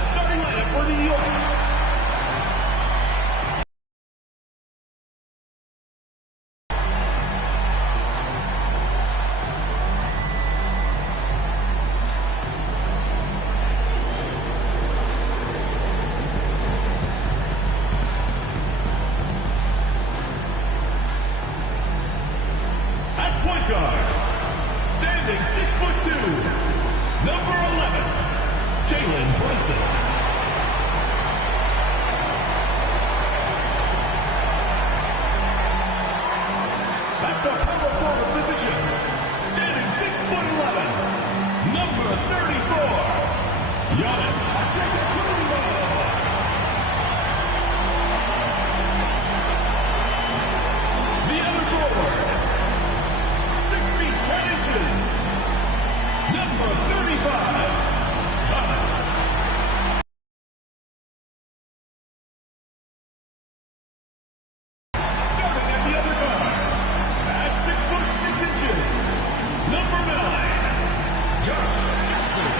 starting lineup for New York. Point guard, standing 6'2", number 11, Jalen Brunson. At the power forward position, standing 6'11", number 34, Giannis Antetokounmpo. The other forward, 6 feet 10 inches, number 35, Thomas. Starting at the other guard, at 6'6" number 9, Josh Jackson.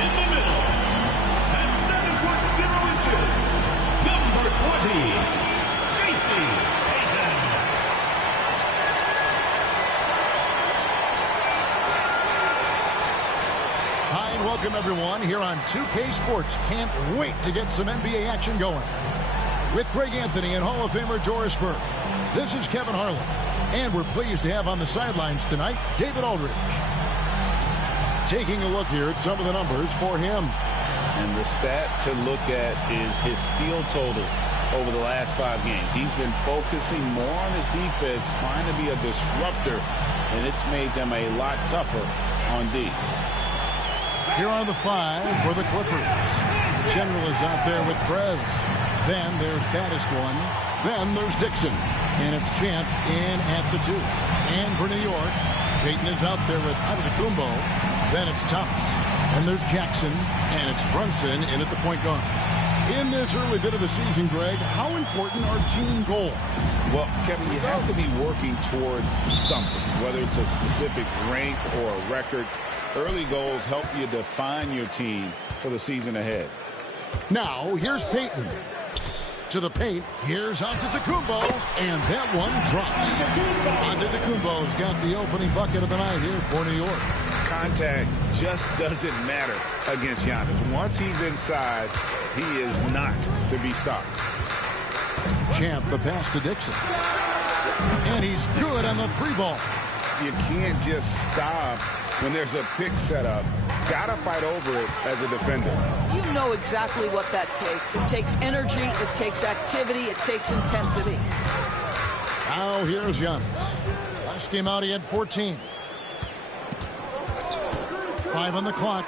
In the middle, at 7'0", number 20, Stacey Payton. Hi and welcome everyone here on 2K Sports. Can't wait to get some NBA action going. With Greg Anthony and Hall of Famer Doris Burke, this is Kevin Harlan. And we're pleased to have on the sidelines tonight, David Aldridge. Taking a look here at some of the numbers for him. And the stat to look at is his steal total over the last 5 games. He's been focusing more on his defense, trying to be a disruptor, and it's made them a lot tougher on D. Here are the 5 for the Clippers. General is out there with Prez. Then there's baddest one. Then there's Dixon. And it's Champ in at the 2. And for New York, Payton is out there with Antetokounmpo. Then it's Thomas. And there's Jackson. And it's Brunson in at the point guard. In this early bit of the season, Greg, how important are team goals? Well, Kevin, you have to be working towards something, whether it's a specific rank or a record. Early goals help you define your team for the season ahead. Now, here's Payton. To the paint, here's Antetokounmpo, and that one drops. Antetokounmpo's got the opening bucket of the night here for New York. Contact just doesn't matter against Giannis. Once he's inside, he is not to be stopped. Champ, the pass to Dixon. And he's good on the 3-ball. You can't just stop when there's a pick set up. Gotta fight over it as a defender. You know exactly what that takes. It takes energy, it takes activity, it takes intensity. Now here's Giannis. Last game out he had 14. 5 on the clock.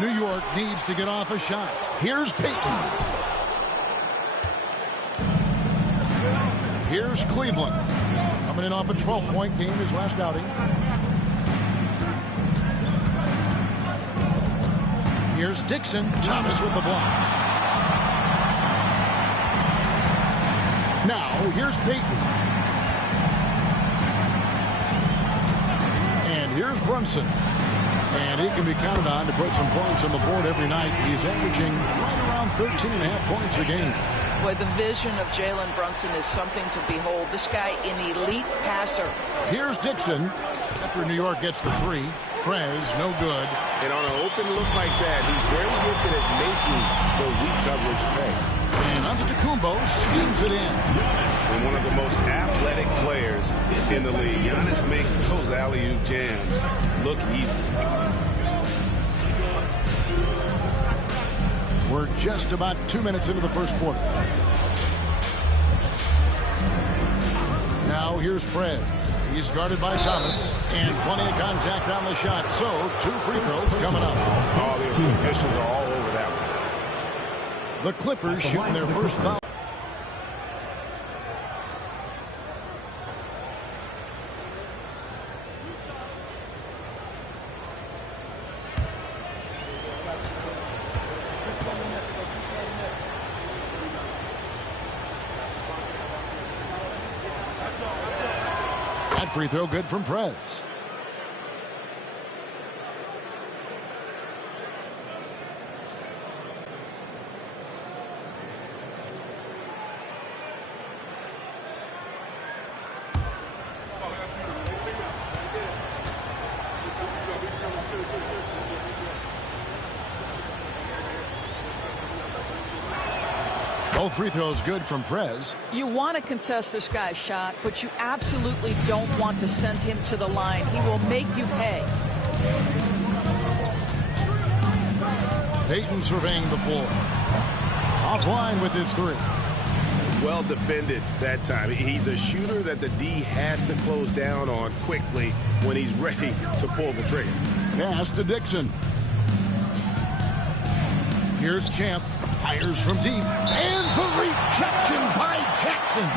New York needs to get off a shot. Here's Payton. Here's Cleveland. Coming in off a 12-point game his last outing. Here's Dixon. Thomas with the block. Now, here's Payton. And here's Brunson. And he can be counted on to put some points on the board every night. He's averaging right around 13.5 points a game. Boy, the vision of Jalen Brunson is something to behold. This guy, an elite passer. Here's Dixon. After New York gets the 3. Prez, no good. And on an open look like that, he's very gifted at making the weak coverage pay. And Antetokounmpo schemes it in. And one of the most athletic players in the league. Giannis makes those alley-oop jams look easy. We're just about 2 minutes into the first quarter. Now here's Prez. He's guarded by Thomas, and plenty of contact on the shot. So, 2 free throws coming up. All the officials are all over that one. The Clippers shooting their first foul. That free throw good from Prez. Both free throws good from Prez. You want to contest this guy's shot, but you absolutely don't want to send him to the line. He will make you pay. Payton surveying the floor. Offline with his three. Well defended that time. He's a shooter that the D has to close down on quickly when he's ready to pull the trigger. Pass to Dixon. Here's Champ. Fires from deep. And the rejection by Jackson.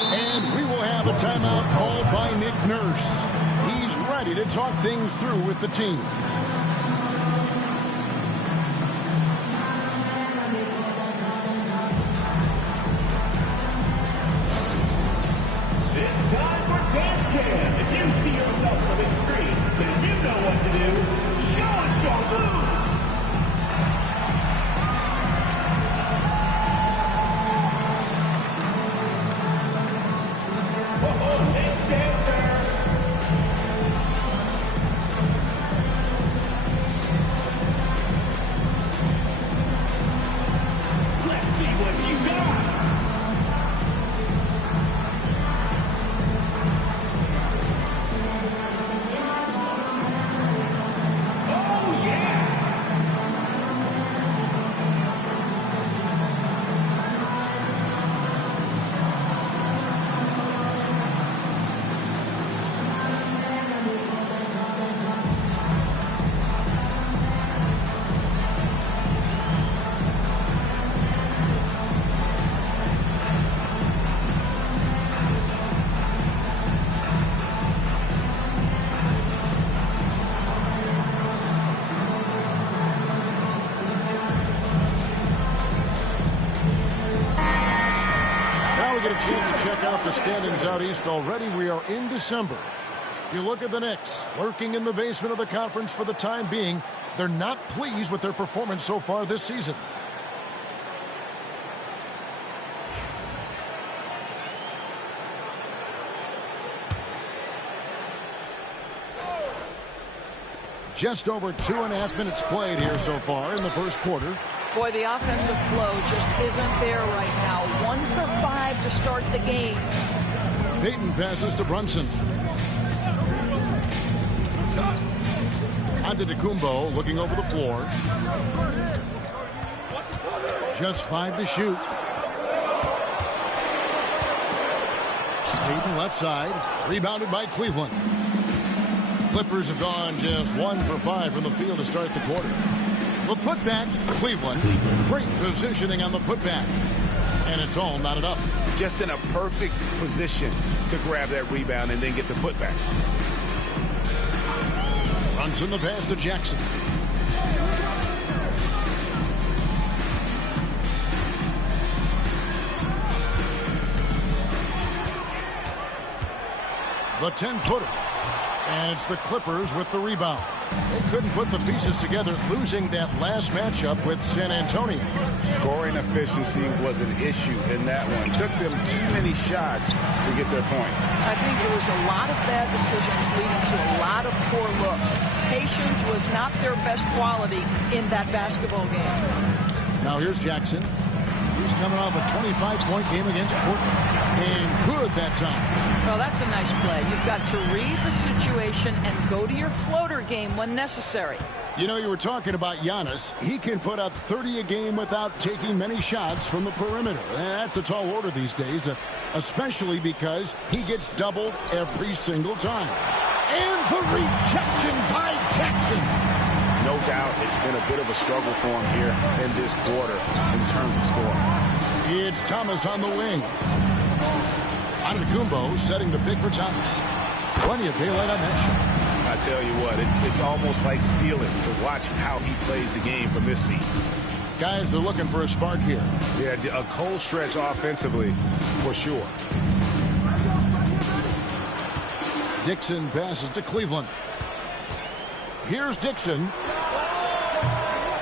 And we will have a timeout called by Nick Nurse. He's ready to talk things through with the team. It's time for Dance Cam. If you see yourself on the big screen, then you know what to do. Show us your moves. Oh, Dance Dancer. Let's see what you got. Get a chance to check out the standings out east already. We are in December. You look at the Knicks, lurking in the basement of the conference for the time being. They're not pleased with their performance so far this season. Just over 2.5 minutes played here so far in the first quarter. Boy, the offensive flow just isn't there right now. 1 for 5 to start the game. Payton passes to Brunson. Antetokounmpo looking over the floor. Just 5 to shoot. Payton left side. Rebounded by Cleveland. Clippers have gone just 1 for 5 from the field to start the quarter. The putback, Cleveland. Great positioning on the putback. And it's all knotted up. Just in a perfect position to grab that rebound and then get the putback. Brunson the pass to Jackson. The 10-footer. And it's the Clippers with the rebound. They couldn't put the pieces together, losing that last matchup with San Antonio. Scoring efficiency was an issue in that one. Took them too many shots to get their point. I think there was a lot of bad decisions leading to a lot of poor looks. Patience was not their best quality in that basketball game. Now here's Jackson. He's coming off a 25-point game against Portland. And good that time. Well, that's a nice play. You've got to read the situation and go to your floater game when necessary. You know, you were talking about Giannis. He can put up 30 a game without taking many shots from the perimeter. That's a tall order these days, especially because he gets doubled every single time. And the rejection by Jackson. No doubt it's been a bit of a struggle for him here in this quarter in terms of scoring. It's Thomas on the wing. Antetokounmpo setting the pick for Thomas. Plenty of daylight on that shot. I tell you what, it's almost like stealing to watch how he plays the game from this seat. Guys are looking for a spark here. Yeah, a cold stretch offensively, for sure. Dixon passes to Cleveland. Here's Dixon.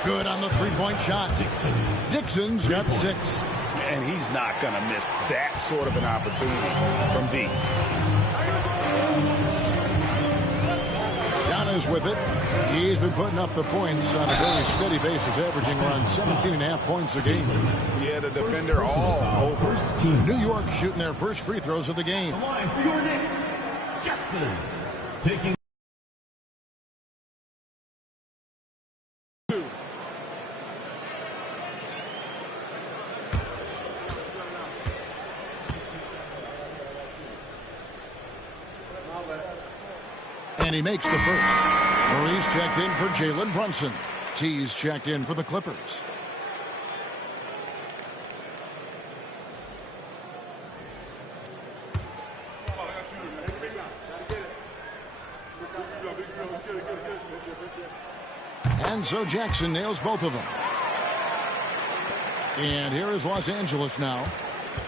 Good on the three-point shot. Dixon's got 6. And he's not going to miss that sort of an opportunity from deep. Giannis with it. He's been putting up the points on a very steady basis, averaging around 17.5 points a game. Yeah, the defender all over. New York shooting their first free throws of the game. The line for your Knicks, Jackson. Taking and he makes the first. Murray's checked in for Jalen Brunson. T's checked in for the Clippers. And so Jackson nails both of them. And here is Los Angeles now.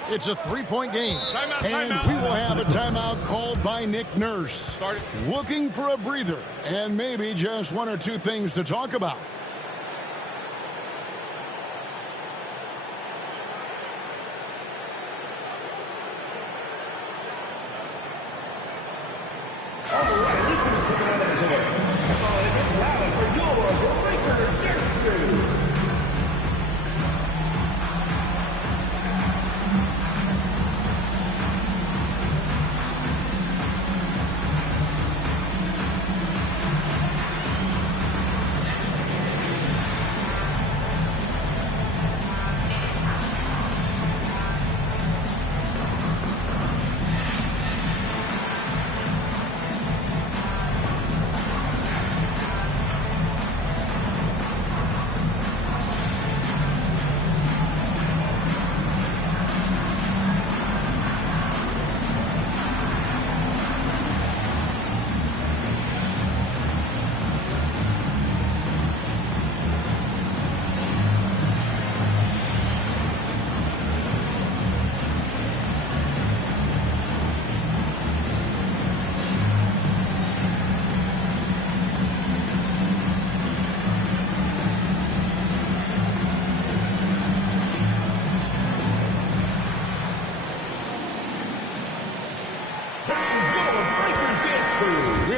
It's a three-point game. And we will have a timeout called by Nick Nurse. Looking for a breather and maybe just one or two things to talk about.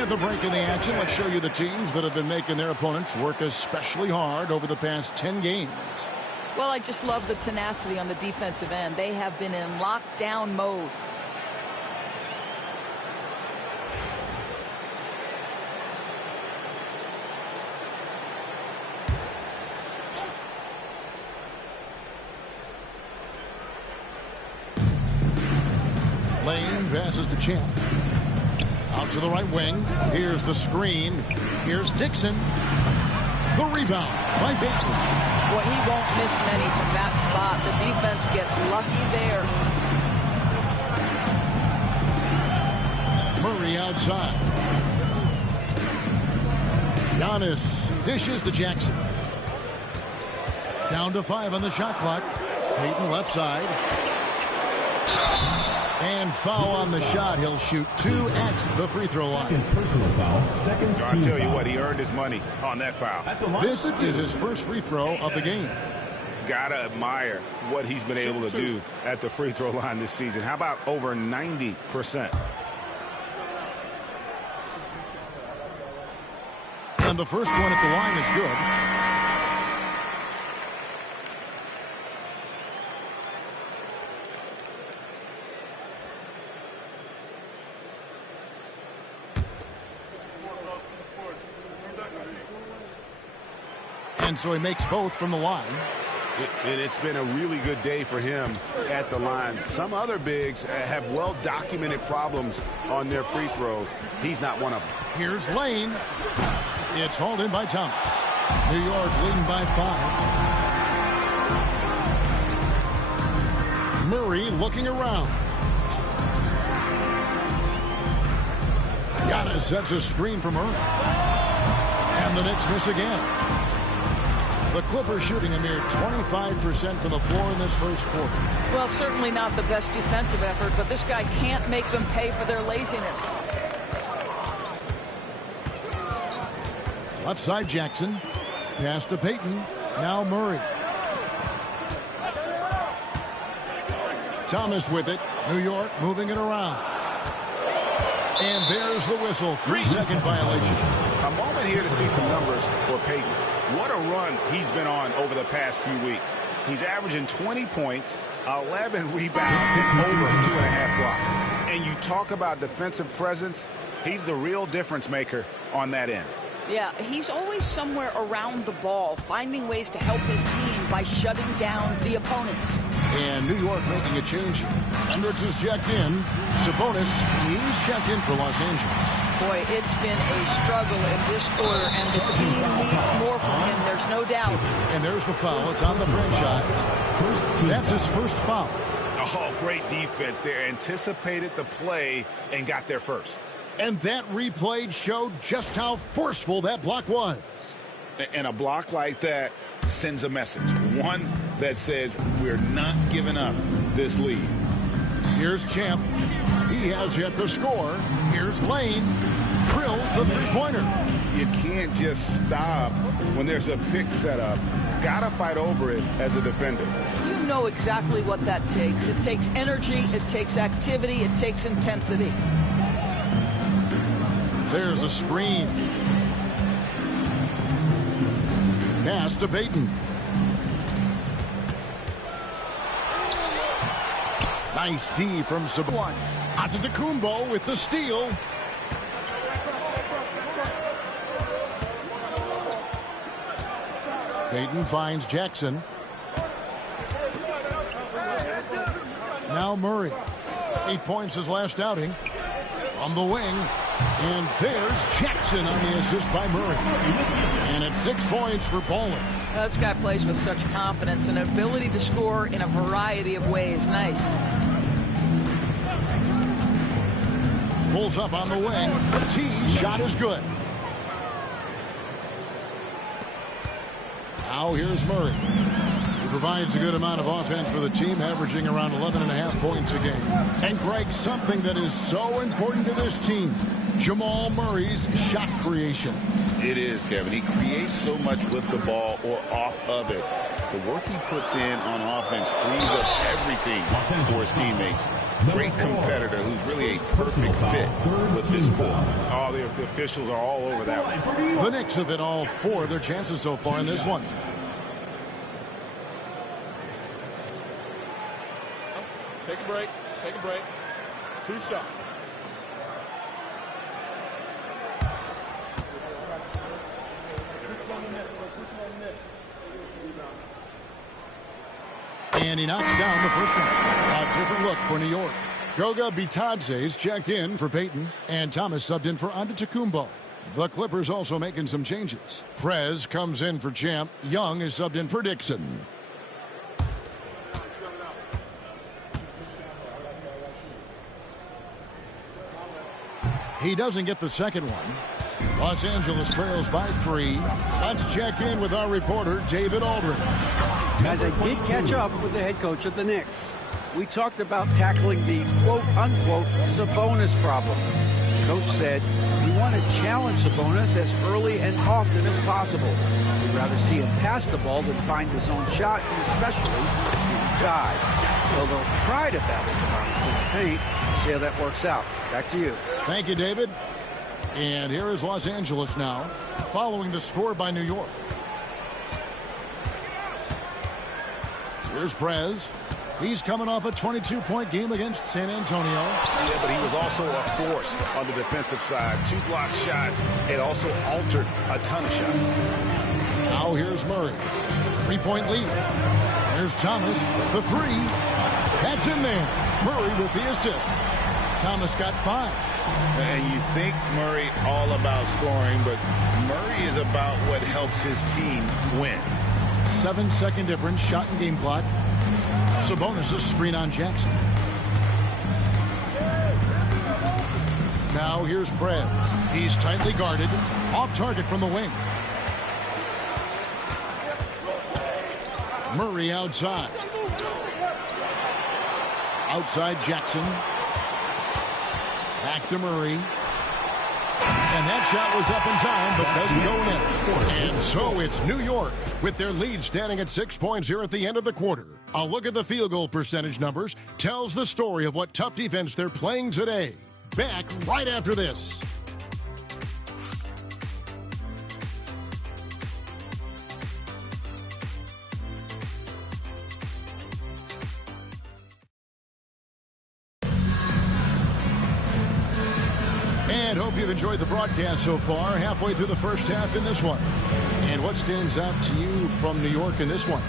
The break in the action. Let's show you the teams that have been making their opponents work especially hard over the past 10 games. Well, I just love the tenacity on the defensive end. They have been in lockdown mode. Lane passes to Champ. Out to the right wing. Here's the screen. Here's Dixon. The rebound by Bateman. Boy, he won't miss many from that spot. The defense gets lucky there. Murray outside. Giannis dishes to Jackson. Down to 5 on the shot clock. Payton left side. And foul on the shot. He'll shoot 2 at the free throw line. personal foul. Second I tell you what, he earned his money on that foul. This is his first free throw of the game. Gotta admire what he's been able to do at the free throw line this season. How about over 90%? And the first one at the line is good. And so he makes both from the line. And it's been a really good day for him at the line. Some other bigs have well-documented problems on their free throws. He's not one of them. Here's Lane. It's hauled in by Thomas. New York leading by 5. Murray looking around. Giannis sets a screen for Murray. And the Knicks miss again. The Clippers shooting a mere 25% from the floor in this first quarter. Well, certainly not the best defensive effort, but this guy can't make them pay for their laziness. Left side Jackson. Pass to Payton. Now Murray. Thomas with it. New York moving it around. And there's the whistle. 3-second violation. A moment here to see some numbers for Payton. What a run he's been on over the past few weeks. He's averaging 20 points, 11 rebounds, and over 2.5 blocks. And you talk about defensive presence, he's the real difference maker on that end. Yeah, he's always somewhere around the ball, finding ways to help his team by shutting down the opponents. And New York making a change. Hendricks is checked in. Sabonis, he's checked in for Los Angeles. Boy, it's been a struggle in this quarter, and the team needs more from him, there's no doubt. And there's the foul. It's on the franchise. That's his first foul. Oh, great defense there. Anticipated the play and got there first. And that replay showed just how forceful that block was. And a block like that sends a message. One that says we're not giving up this lead. Here's Champ. He has yet to score. Here's Lane. Drills the three-pointer. You can't just stop when there's a pick set up. Gotta fight over it as a defender. You know exactly what that takes. It takes energy, it takes activity, it takes intensity. There's a screen. Pass to Payton. Nice D from Sabonis. Antetokounmpo with the steal. Payton finds Jackson. Now Murray. 8 points his last outing. From the wing. And there's Jackson on the assist by Murray. And it's 6 points for Ballin. This guy plays with such confidence and ability to score in a variety of ways. Nice. Pulls up on the wing. The tee shot is good. Now here's Murray. He provides a good amount of offense for the team, averaging around 11.5 points a game. And Greg, something that is so important to this team, Jamal Murray's shot creation. It is, Kevin. He creates so much with the ball or off of it. The work he puts in on offense frees up everything for his teammates. Great competitor who's really a perfect fit with this ball. Oh, the officials are all over that one. The Knicks have hit all 4 of their chances so far in this one. Take a break. Take a break. 2 shots. And he knocks down the first one. A different look for New York. Goga Bitadze's checked in for Payton, and Thomas subbed in for Antetokounmpo. The Clippers also making some changes. Prez comes in for Champ. Young is subbed in for Dixon. He doesn't get the second one. Los Angeles trails by 3. Let's check in with our reporter, David Aldridge. Guys, I did catch up with the head coach of the Knicks. We talked about tackling the quote-unquote Sabonis problem. The coach said, we want to challenge Sabonis as early and often as possible. We'd rather see him pass the ball than find his own shot, and especially inside. So they'll try to battle Sabonis in the paint. See how that works out. Back to you. Thank you, David. And here is Los Angeles now, following the score by New York. Here's Prez. He's coming off a 22-point game against San Antonio. Yeah, but he was also a force on the defensive side. 2 block shots. It also altered a ton of shots. Now here's Murray. 3-point lead. There's Thomas with the 3. That's in there. Murray with the assist. Thomas got 5. And you think Murray all about scoring, but Murray is about what helps his team win. 7-second difference, shot and game clock. Sabonis' screen on Jackson. Now here's Prez. He's tightly guarded, off target from the wing. Murray outside. Outside Jackson. Back to Murray. And that shot was up in time, but doesn't go in. And so it's New York with their lead standing at 6 points here at the end of the quarter. A look at the field goal percentage numbers tells the story of what tough defense they're playing today. Back right after this. And hope you've enjoyed the broadcast so far. Halfway through the first half in this one. And what stands out to you from New York in this one?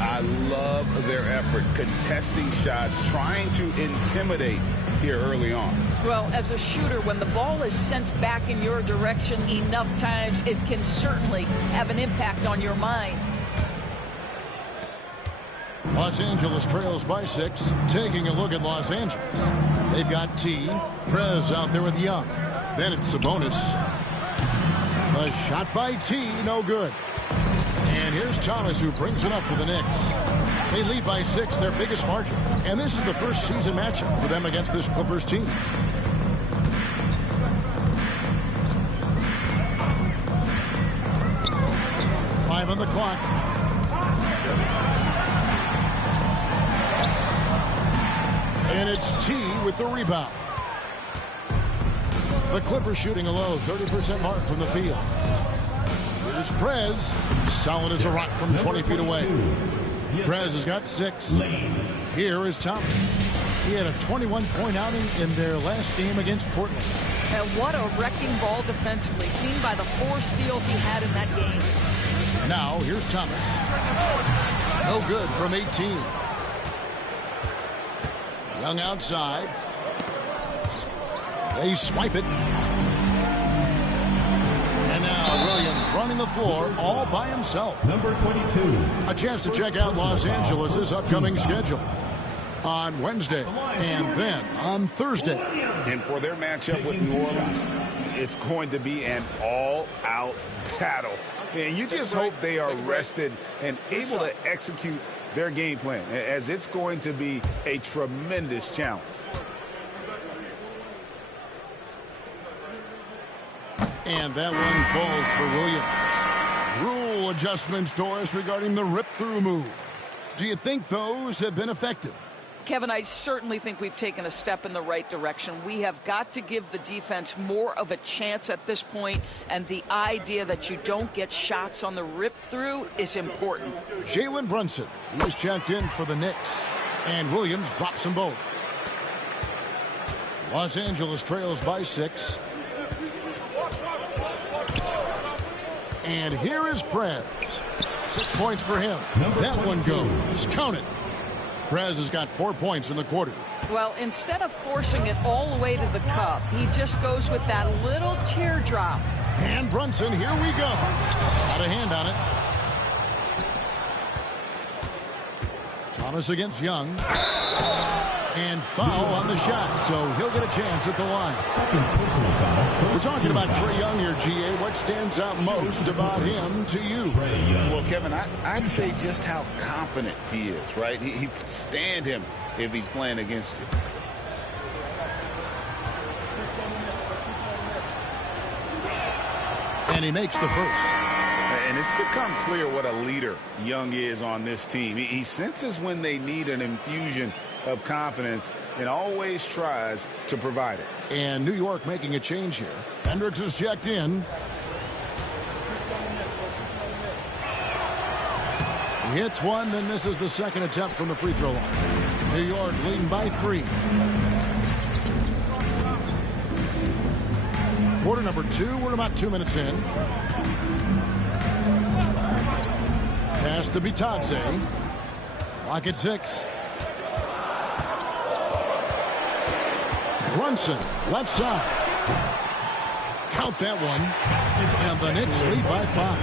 I love their effort, contesting shots, trying to intimidate here early on. Well, as a shooter, when the ball is sent back in your direction enough times, it can certainly have an impact on your mind. Los Angeles trails by 6. Taking a look at Los Angeles. They've got T. Prez out there with Young. Then it's Sabonis. A shot by T, no good. And here's Thomas, who brings it up for the Knicks. They lead by 6, their biggest margin. And this is the first season matchup for them against this Clippers team. Five on the clock. And it's T with the rebound. The Clippers shooting a low 30% mark from the field. Here's Prez. Solid as a rock from 20 feet away. Prez has got 6. Here is Thomas. He had a 21-point outing in their last game against Portland. And what a wrecking ball defensively, seen by the 4 steals he had in that game. Now, here's Thomas. No good from 18. Young outside. They swipe it. And now Williams running the floor all by himself. Number 22. A chance to check out Los Angeles' upcoming schedule on Wednesday and then on Thursday. And for their matchup with New Orleans, it's going to be an all-out battle. And you just hope they are rested and able to execute their game plan, as it's going to be a tremendous challenge. And that one falls for Williams. Rule adjustments, Doris, regarding the rip-through move. Do you think those have been effective? Kevin, I certainly think we've taken a step in the right direction. We have got to give the defense more of a chance at this point, and the idea that you don't get shots on the rip-through is important. Jalen Brunson, he's checked in for the Knicks, and Williams drops them both. Los Angeles trails by 6. And here is Prez. 6 points for him. That one goes. Count it. Prez has got 4 points in the quarter. Well, instead of forcing it all the way to the cup, he just goes with that little teardrop. And Brunson, here we go. Got a hand on it. Thomas against Young. And foul on the shot, so he'll get a chance at the line. We're talking about Trae Young here, GA. What stands out most about him to you? Well, Kevin, I'd say just how confident he is, right? He can stand him if he's playing against you. And he makes the first. And it's become clear what a leader Young is on this team. He senses when they need an infusion of confidence and always tries to provide it. And New York making a change here. Hendricks is checked in. He hits one, then misses the second attempt from the free throw line. New York leading by 3. Quarter number 2. We're about 2 minutes in. Pass to Bitadze. Clock at 6. Brunson, left side. Count that one. And the Knicks lead by 5.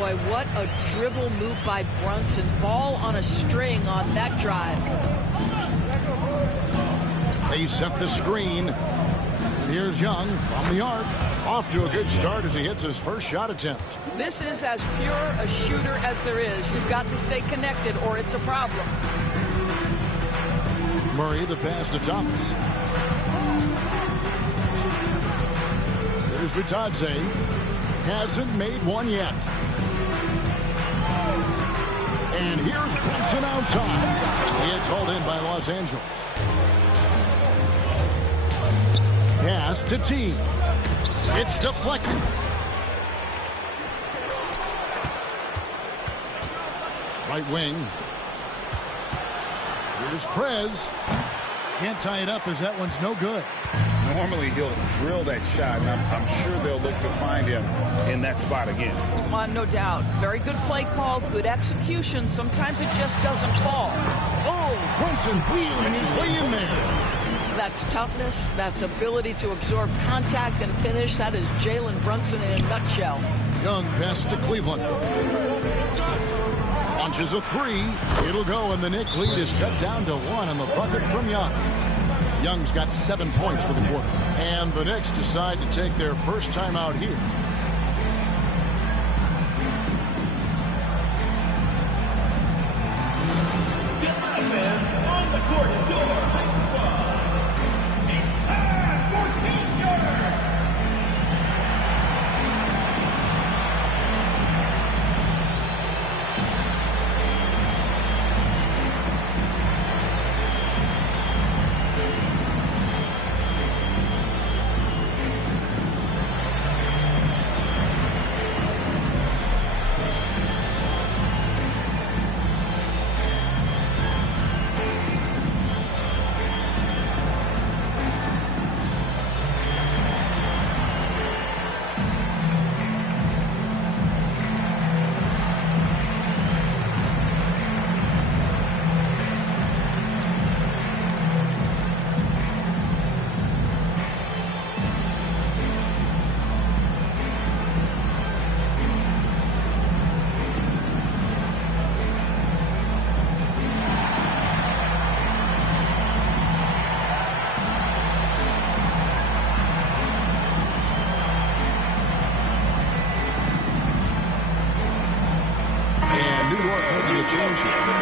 Boy, what a dribble move by Brunson. Ball on a string on that drive. They set the screen. And here's Young from the arc. Off to a good start as he hits his first shot attempt. This is as pure a shooter as there is. You've got to stay connected or it's a problem. Murray, the pass to Thomas. There's Bitadze. Hasn't made one yet. And here's Brunson outside. It's hauled in by Los Angeles. Pass to Teague. It's deflected. Right wing. Here's Prez. Can't tie it up as that one's no good. Normally he'll drill that shot, and I'm sure they'll look to find him in that spot again. No doubt. Very good play call, good execution. Sometimes it just doesn't fall. Oh, Brunson wheeling his way in there. That's toughness. That's ability to absorb contact and finish. That is Jalen Brunson in a nutshell. Young pass to Cleveland. Launches a three. It'll go, and the Knick lead is cut down to 1 on the bucket from Young. Young's got 7 points for the quarter. And the Knicks decide to take their first time out here. The offense on the court is your high squad. It's time for T-shirts.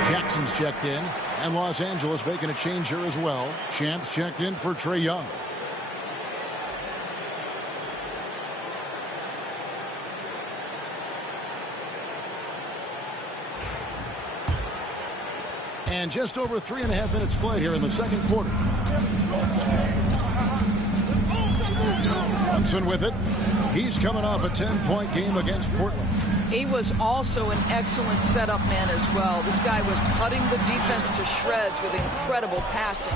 Jackson's checked in, and Los Angeles making a change here as well. Champs checked in for Trae Young. And just over 3.5 minutes played here in the second quarter. Brunson with it. He's coming off a 10-point game against Portland. He was also an excellent setup man as well. This guy was cutting the defense to shreds with incredible passing.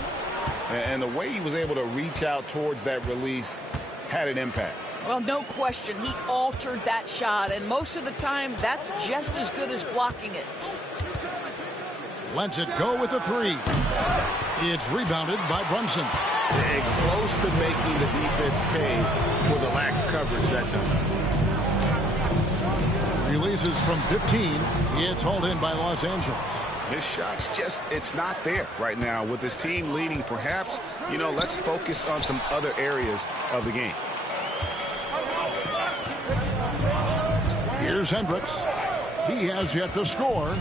And the way he was able to reach out towards that release had an impact. Well, no question. He altered that shot, and most of the time, that's just as good as blocking it. Lets it go with a three. It's rebounded by Brunson. And close to making the defense pay for the lax coverage that time. Releases from 15. It's hauled in by Los Angeles. His shot's just, it's not there right now. With his team leading, perhaps, let's focus on some other areas of the game. Here's Hendricks. He has yet to score.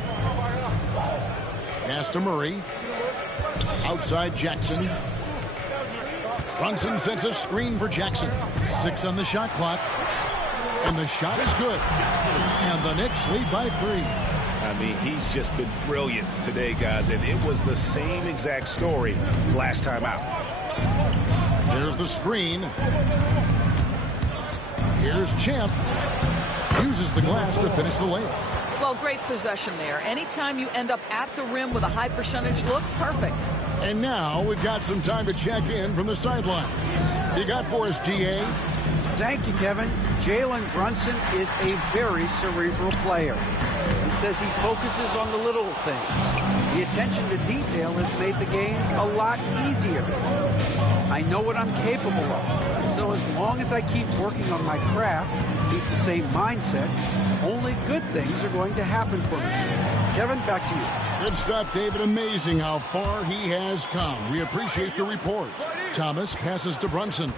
Pass to Murray. Outside Jackson. Brunson sends a screen for Jackson. 6 on the shot clock. And the shot is good. And the Knicks lead by 3. I mean, he's just been brilliant today, guys. And it was the same exact story last time out. There's the screen. Here's Champ. Uses the glass to finish the layup. Well, great possession there. Anytime you end up at the rim with a high percentage look, perfect. And now we've got some time to check in from the sideline. You got for us, DA? Thank you, Kevin. Jalen Brunson is a very cerebral player. He says he focuses on the little things. The attention to detail has made the game a lot easier. I know what I'm capable of. So as long as I keep working on my craft, keep the same mindset, only good things are going to happen for me. Kevin, back to you. Good stuff, David. Amazing how far he has come. We appreciate the report. Thomas passes to Brunson.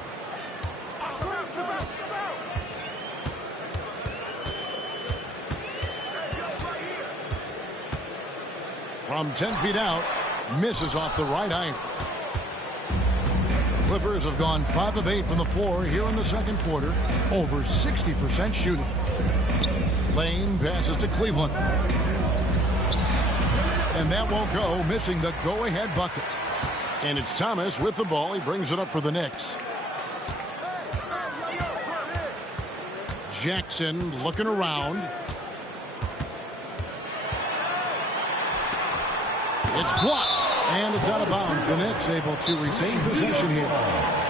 From 10 feet out, misses off the right iron. Clippers have gone 5 of 8 from the floor here in the second quarter. Over 60% shooting. Lane passes to Cleveland. And that won't go, missing the go-ahead bucket. And it's Thomas with the ball. He brings it up for the Knicks. Jackson looking around. It's blocked, and it's out of bounds. The Knicks able to retain possession here.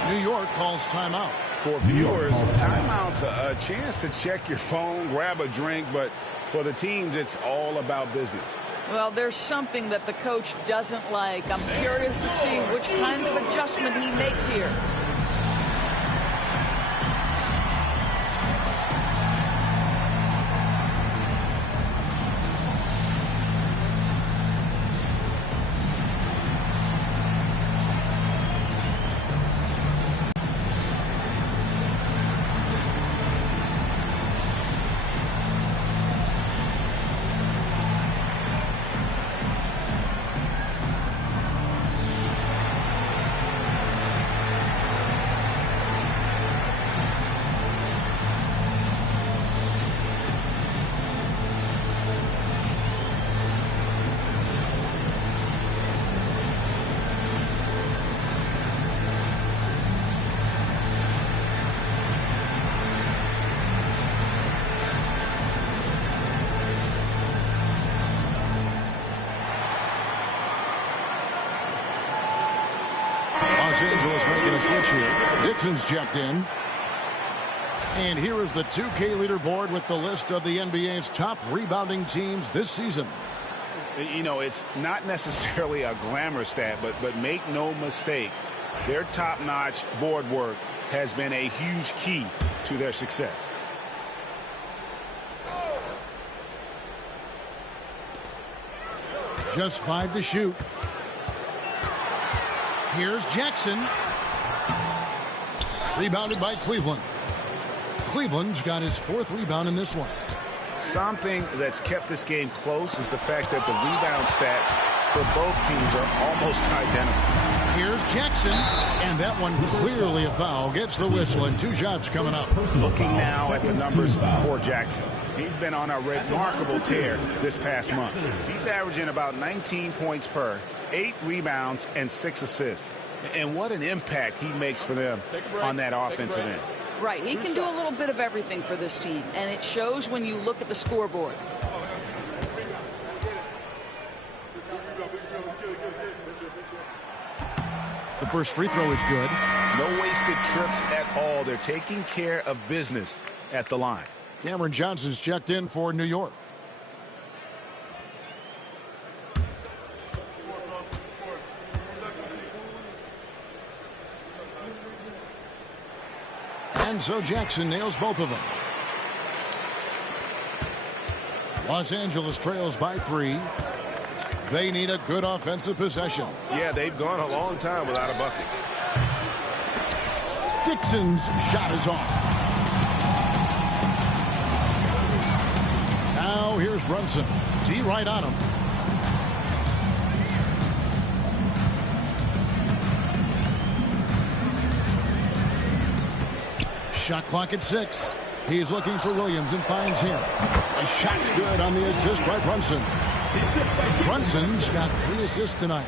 New York calls timeout. For viewers, timeout's a chance to check your phone, grab a drink, but for the teams, it's all about business. Well, there's something that the coach doesn't like. I'm curious to see which kind of adjustment he makes here. Los Angeles making a switch here. Dixon's checked in. And here is the 2K leaderboard with the list of the NBA's top rebounding teams this season. You know, it's not necessarily a glamour stat, but make no mistake, their top-notch board work has been a huge key to their success. Just 5 to shoot. Here's Jackson. Rebounded by Cleveland. Cleveland's got his 4th rebound in this one. Something that's kept this game close is the fact that the rebound stats for both teams are almost identical. Here's Jackson, and that one clearly a foul. Gets the whistle, and 2 shots coming up. Looking now at the numbers for Jackson. He's been on a remarkable tear this past month. He's averaging about 19 points per, 8 rebounds, and 6 assists. And what an impact he makes for them on that offensive end. Right, he can do a little bit of everything for this team, and it shows when you look at the scoreboard. The first free throw is good. No wasted trips at all. They're taking care of business at the line. Cameron Johnson's checked in for New York. And so Jackson nails both of them. Los Angeles trails by 3. They need a good offensive possession. Yeah, they've gone a long time without a bucket. Dixon's shot is off. Now here's Brunson. D right on him. Shot clock at 6. He's looking for Williams and finds him. A shot's good on the assist by Brunson. Brunson's got 3 assists tonight.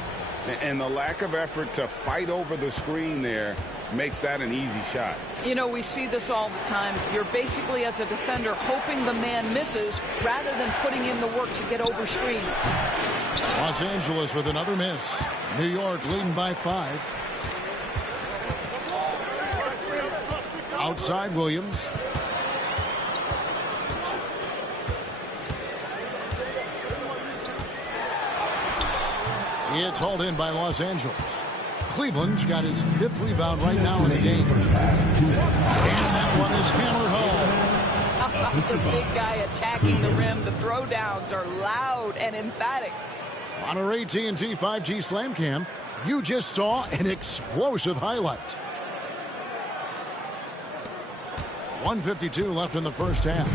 And the lack of effort to fight over the screen there makes that an easy shot. You know, we see this all the time. You're basically, as a defender, hoping the man misses rather than putting in the work to get over screens. Los Angeles with another miss. New York leading by 5. Outside Williams. It's hauled in by Los Angeles. Cleveland's got his 5th rebound right now in the game. And that one is hammered home. The big guy attacking the rim. The throwdowns are loud and emphatic. On our AT&T 5G Slam Cam, you just saw an explosive highlight. 1:52 left in the first half.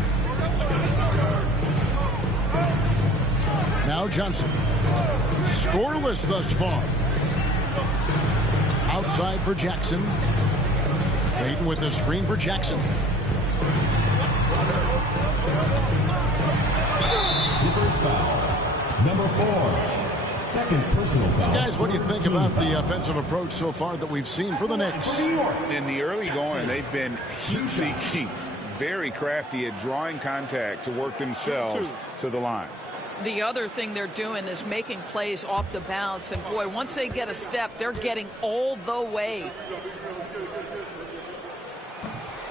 Now Johnson. scoreless thus far. Outside for Jackson. Payton with the screen for Jackson. First foul. Number 4. Second personal foul. Guys, what do you think about the offensive approach so far that we've seen for the Knicks? In the early going, they've been heat-seeking, very crafty at drawing contact to work themselves to the line. The other thing they're doing is making plays off the bounce. And, boy, once they get a step, they're getting all the way.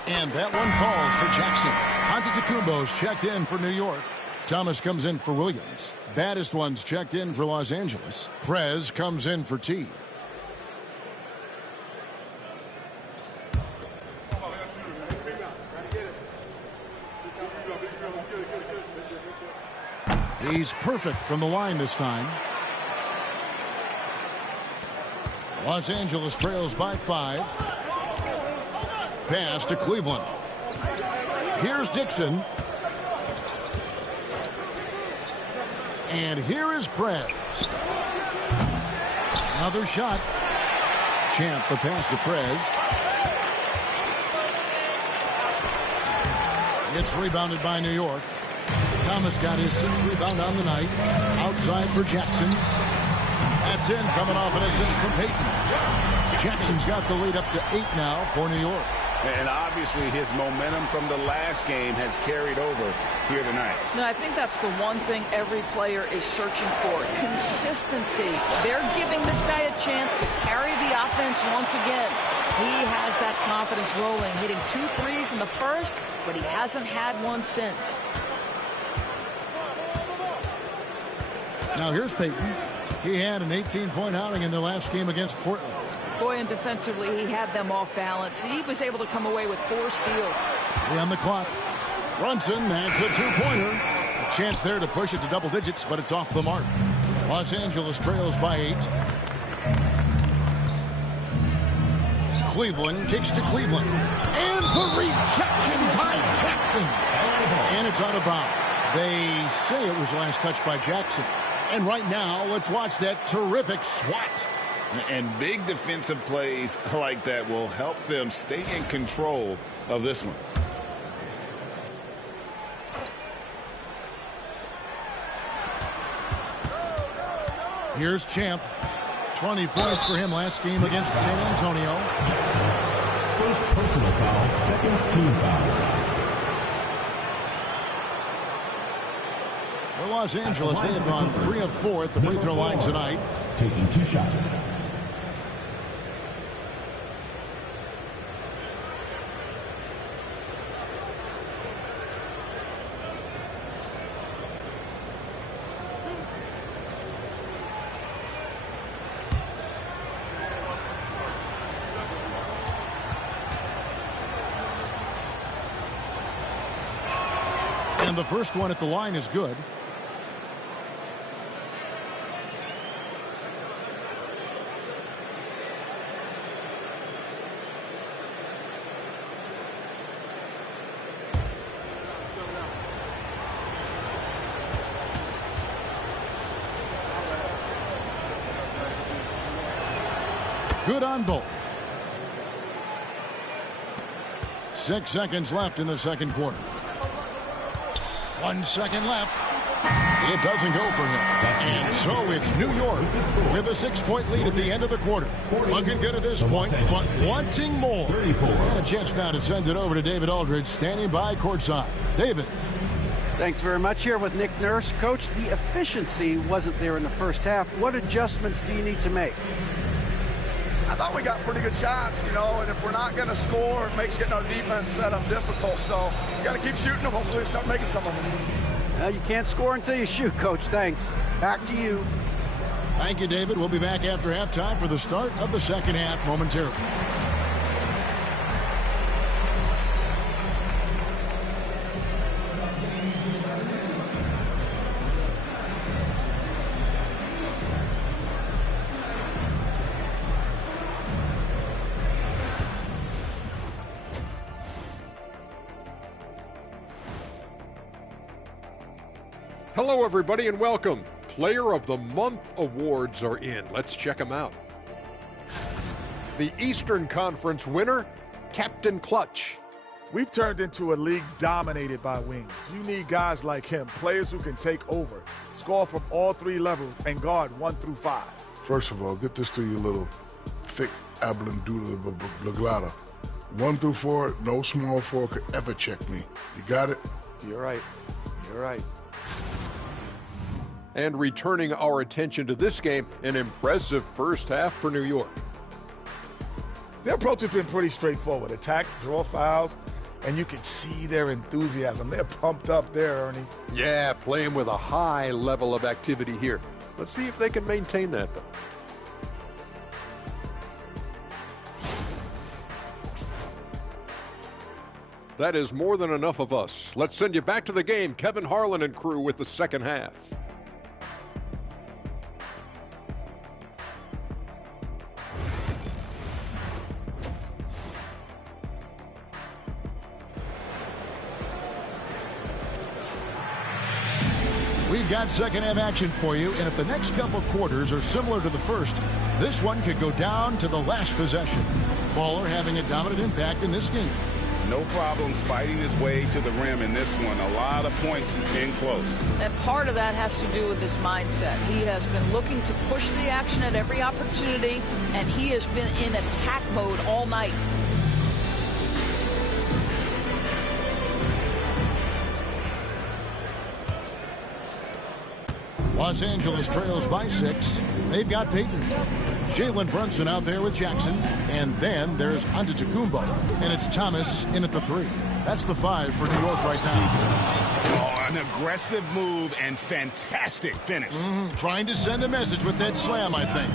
And that one falls for Jackson. Antetokounmpo's checked in for New York. Thomas comes in for Williams. Baddest one's checked in for Los Angeles. Prez comes in for T. He's perfect from the line this time. Los Angeles trails by 5. Pass to Cleveland. Here's Dixon. And here is Prez. Another shot. Champ the pass to Prez. It's rebounded by New York. Thomas got his 6th rebound on the night. Outside for Jackson. That's in, coming off an assist from Payton. Jackson's got the lead up to 8 now for New York. And obviously his momentum from the last game has carried over here tonight. No, I think that's the one thing every player is searching for. Consistency. They're giving this guy a chance to carry the offense once again. He has that confidence rolling, hitting 2 threes in the first, but he hasn't had one since. Now here's Payton. He had an 18-point outing in their last game against Portland. Boy, and defensively, he had them off balance. He was able to come away with 4 steals. 3 on the clock. Brunson, that's a 2-pointer. A chance there to push it to double digits, but it's off the mark. Los Angeles trails by 8. Cleveland kicks to Cleveland. And the rejection by Jackson. And it's out of bounds. They say it was last touched by Jackson. And right now, let's watch that terrific swat. And big defensive plays like that will help them stay in control of this one. Here's Champ. 20 points for him last game against San Antonio. First personal foul, second team foul. For Los Angeles, they have gone 3 of 4 at the free throw line tonight. Taking 2 shots. And the first one at the line is good. Good on both. 6 seconds left in the second quarter. 1 second left. It doesn't go for him. And so it's New York with a 6-point lead at the end of the quarter. Looking good at this point, but wanting more. And a chance now to send it over to David Aldridge, standing by courtside. David. Thanks very much. Here with Nick Nurse. Coach, the efficiency wasn't there in the first half. What adjustments do you need to make? I thought we got pretty good shots, you know, and if we're not going to score, it makes getting our defense set up difficult. So you got to keep shooting them. Hopefully start making some of them. Well, you can't score until you shoot, Coach. Thanks. Back to you. Thank you, David. We'll be back after halftime for the start of the second half momentarily. Hello, everybody, and welcome. Player of the Month awards are in. Let's check them out. The Eastern Conference winner, Captain Clutch. We've turned into a league dominated by wings. You need guys like him, players who can take over, score from all three levels, and guard 1 through 5. First of all, get this to your little thick Ablandula. 1 through 4, no small 4 could ever check me. You got it? You're right. You're right. And returning our attention to this game, an impressive first half for New York. Their approach has been pretty straightforward. Attack, draw fouls, and you can see their enthusiasm. They're pumped up there, Ernie. Yeah, playing with a high level of activity here. Let's see if they can maintain that, though. That is more than enough of us. Let's send you back to the game. Kevin Harlan and crew with the second half. We've got second half action for you, and if the next couple quarters are similar to the first, this one could go down to the last possession. Baller having a dominant impact in this game. No problems fighting his way to the rim in this one. A lot of points in close. And part of that has to do with his mindset. He has been looking to push the action at every opportunity, and he has been in attack mode all night. Los Angeles trails by 6. They've got Payton. Jalen Brunson out there with Jackson. And then there's Antetokounmpo. And it's Thomas in at the 3. That's the 5 for New York right now. Oh, an aggressive move and fantastic finish. Trying to send a message with that slam, I think.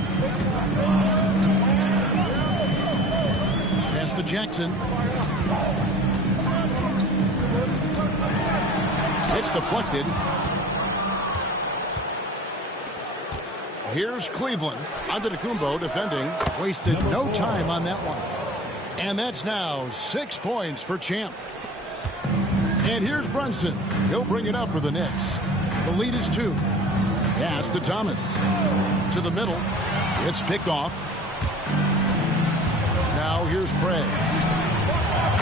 Pass to Jackson. It's deflected. Here's Cleveland. Antetokounmpo defending. Wasted no time on that one. And that's now 6 points for Champ. And here's Brunson. He'll bring it up for the Knicks. The lead is 2. Pass to Thomas. To the middle. It's picked off. Now here's Prez.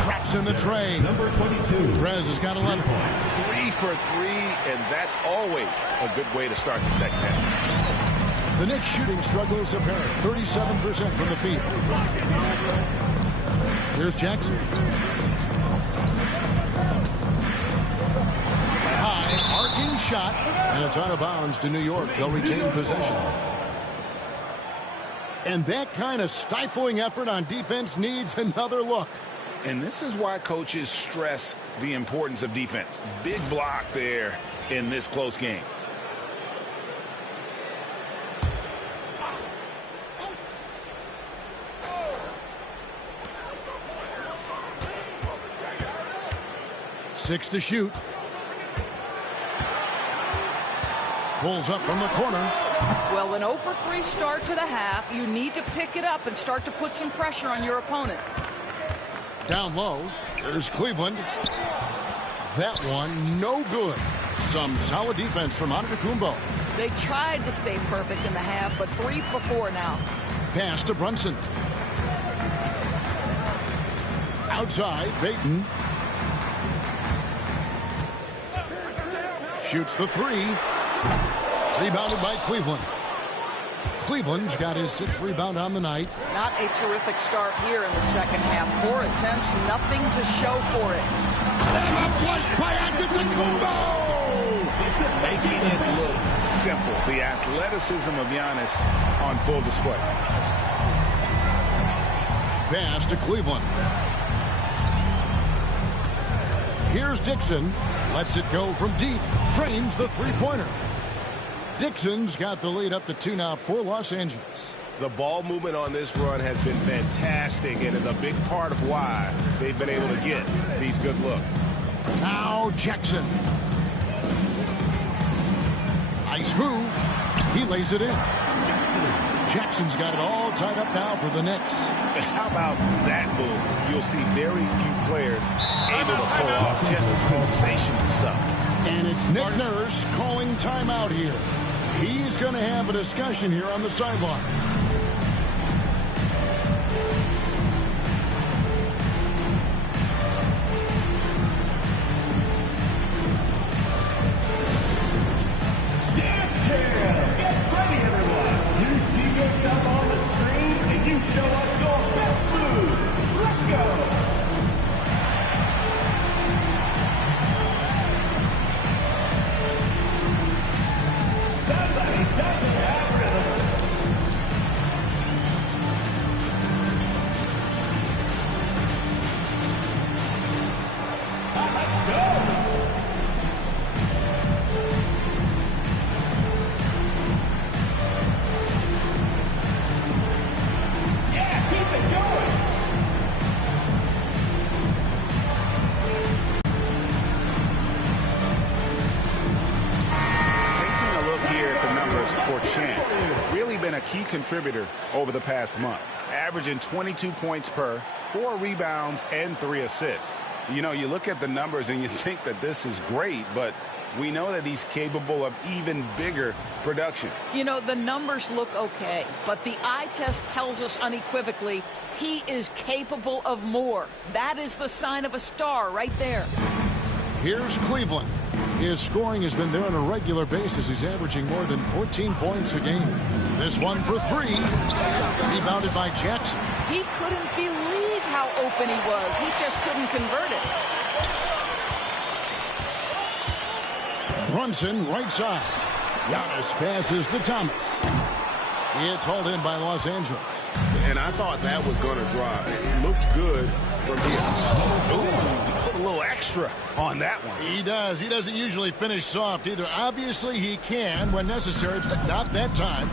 Traps in the tray. Number 22. Prez has got 11 points. 3 for 3, and that's always a good way to start the second half. The Knicks shooting struggles apparent. 37% from the field. Here's Jackson. High, arcing shot. And it's out of bounds to New York. They'll retain possession. And that kind of stifling effort on defense needs another look. And this is why coaches stress the importance of defense. Big block there in this close game. Six to shoot. Pulls up from the corner. Well, an 0 for 3 start to the half. You need to pick it up and start to put some pressure on your opponent. Down low. There's Cleveland. That one, no good. Some solid defense from Antetokounmpo. They tried to stay perfect in the half, but 3 for 4 now. Pass to Brunson. Outside, Payton. Shoots the 3. Rebounded by Cleveland. Cleveland's got his 6th rebound on the night. Not a terrific start here in the second half. 4 attempts, nothing to show for it. Flushed by Antetokounmpo! Making it look simple. The athleticism of Giannis on full display. Pass to Cleveland. Here's Dixon. Lets it go from deep. Drains the three-pointer. Dixon's got the lead up to 2 now for Los Angeles. The ball movement on this run has been fantastic and is a big part of why they've been able to get these good looks. Now Jackson. Nice move. He lays it in. Jackson's got it all tied up now for the Knicks. How about that move? You'll see very few players able to pull off just sensational stuff. And it's Nick Nurse calling timeout here. He's going to have a discussion here on the sideline. Dance Cam! Get ready, everyone! You see yourself on the screen, and you show us your best moves. Let's go! Somebody doesn't have rhythm. Let's go! Yeah, keep it going! Taking a look here at the numbers for Champ. Really been a key contributor over the past month. Averaging 22 points per, 4 rebounds, and 3 assists. You know, you look at the numbers and you think that this is great, but we know that he's capable of even bigger production. You know, the numbers look okay, but the eye test tells us unequivocally he is capable of more. That is the sign of a star right there. Here's Cleveland. His scoring has been there on a regular basis. He's averaging more than 14 points a game. This one for 3. Rebounded by Jackson. He couldn't believe how open he was. He just couldn't convert it. Brunson, right side. Giannis passes to Thomas. It's hauled in by Los Angeles. And I thought that was going to drop. It looked good from here. Ooh, he put a little extra on that one. He does. He doesn't usually finish soft either. Obviously, he can when necessary, but not that time.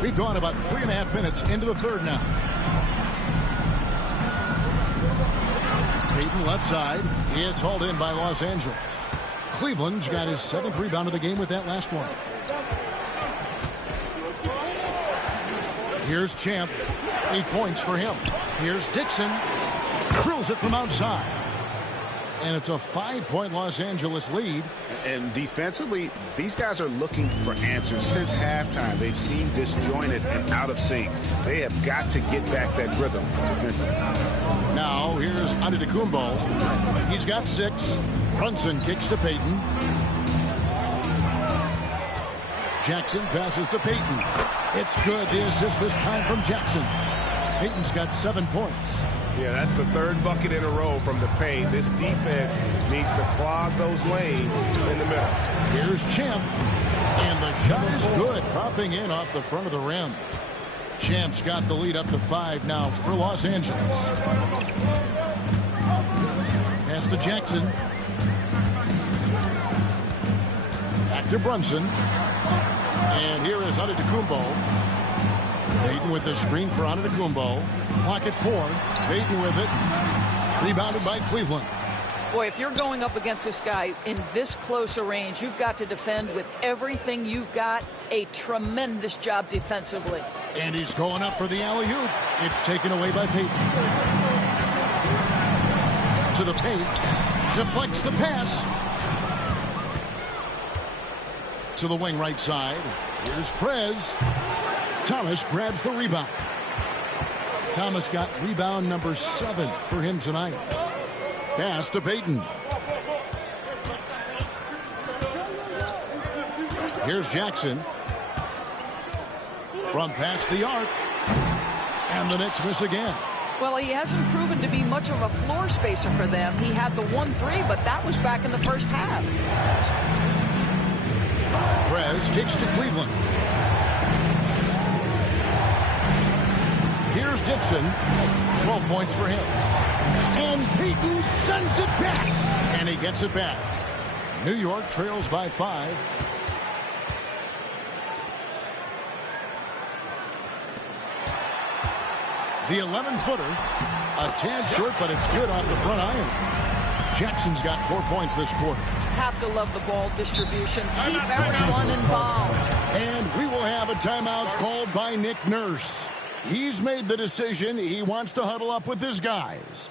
We've gone about 3.5 minutes into the third now. Payton left side. It's hauled in by Los Angeles. Cleveland's got his 7th rebound of the game with that last one. Here's Champ. 8 points for him. Here's Dixon. Drills it from outside. And it's a 5-point Los Angeles lead. And defensively, these guys are looking for answers since halftime. They've seemed disjointed and out of sync. They have got to get back that rhythm defensively. Now, here's Antetokounmpo. He's got 6. Brunson kicks to Payton. Jackson passes to Payton. It's good. The assist this time from Jackson. Payton's got 7 points. Yeah, that's the 3rd bucket in a row from the paint. This defense needs to clog those lanes in the middle. Here's Champ. And the shot is good, dropping in off the front of the rim. Champ's got the lead up to 5 now for Los Angeles. Pass to Jackson. Back to Brunson. And here is Antetokounmpo. Payton with the screen for Antetokounmpo. Clock at 4. Payton with it. Rebounded by Cleveland. Boy, if you're going up against this guy in this close a range, you've got to defend with everything you've got. A tremendous job defensively. And he's going up for the alley-oop. It's taken away by Payton. To the paint. Deflects the pass. To the wing right side. Here's Prez. Thomas grabs the rebound. Thomas got rebound number 7 for him tonight. Pass to Payton. Here's Jackson. From past the arc. And the Knicks miss again. Well, he hasn't proven to be much of a floor spacer for them. He had the 1-3, but that was back in the first half. Prez kicks to Cleveland. Here's Dixon. 12 points for him. And Payton sends it back. And he gets it back. New York trails by 5. The 11-footer. A tad short, but it's good off the front iron. Jackson's got 4 points this quarter. Have to love the ball distribution. Keep everyone involved. And we will have a timeout called by Nick Nurse. He's made the decision. He wants to huddle up with his guys.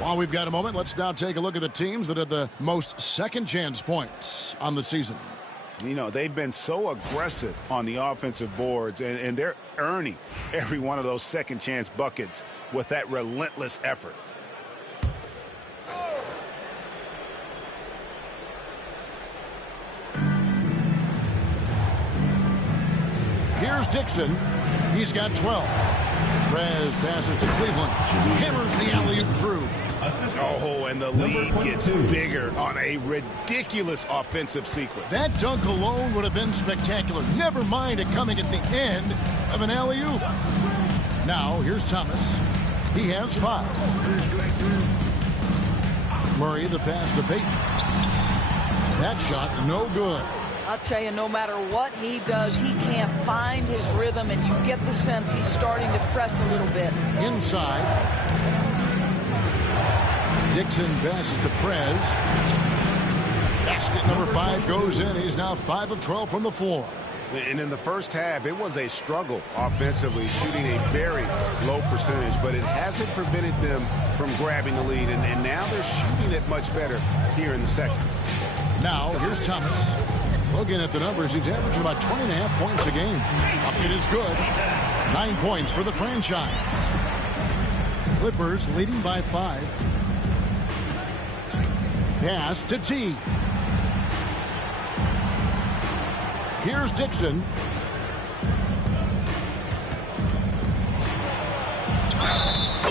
While we've got a moment, let's now take a look at the teams that had the most second-chance points on the season. You know, they've been so aggressive on the offensive boards, and they're earning every one of those second-chance buckets with that relentless effort. Here's Dixon. He's got 12. Prez passes to Cleveland. Hammers the alley-oop through. Oh, and the lead gets bigger on a ridiculous offensive sequence. That dunk alone would have been spectacular. Never mind it coming at the end of an alley-oop. Now, here's Thomas. He has 5. Murray, the pass to Payton. That shot, no good. I'll tell you, no matter what he does, he can't find his rhythm, and you get the sense he's starting to press a little bit. Inside. Dixon passes to Prez. Basket number 5 goes in. He's now 5 of 12 from the floor. And in the first half, it was a struggle offensively, shooting a very low percentage, but it hasn't prevented them from grabbing the lead, and now they're shooting it much better here in the second. Now, here's Thomas. Looking at the numbers, he's averaging about 20.5 points a game. Bucket is good. 9 points for the franchise. Clippers leading by 5. Pass to T. Here's Dixon.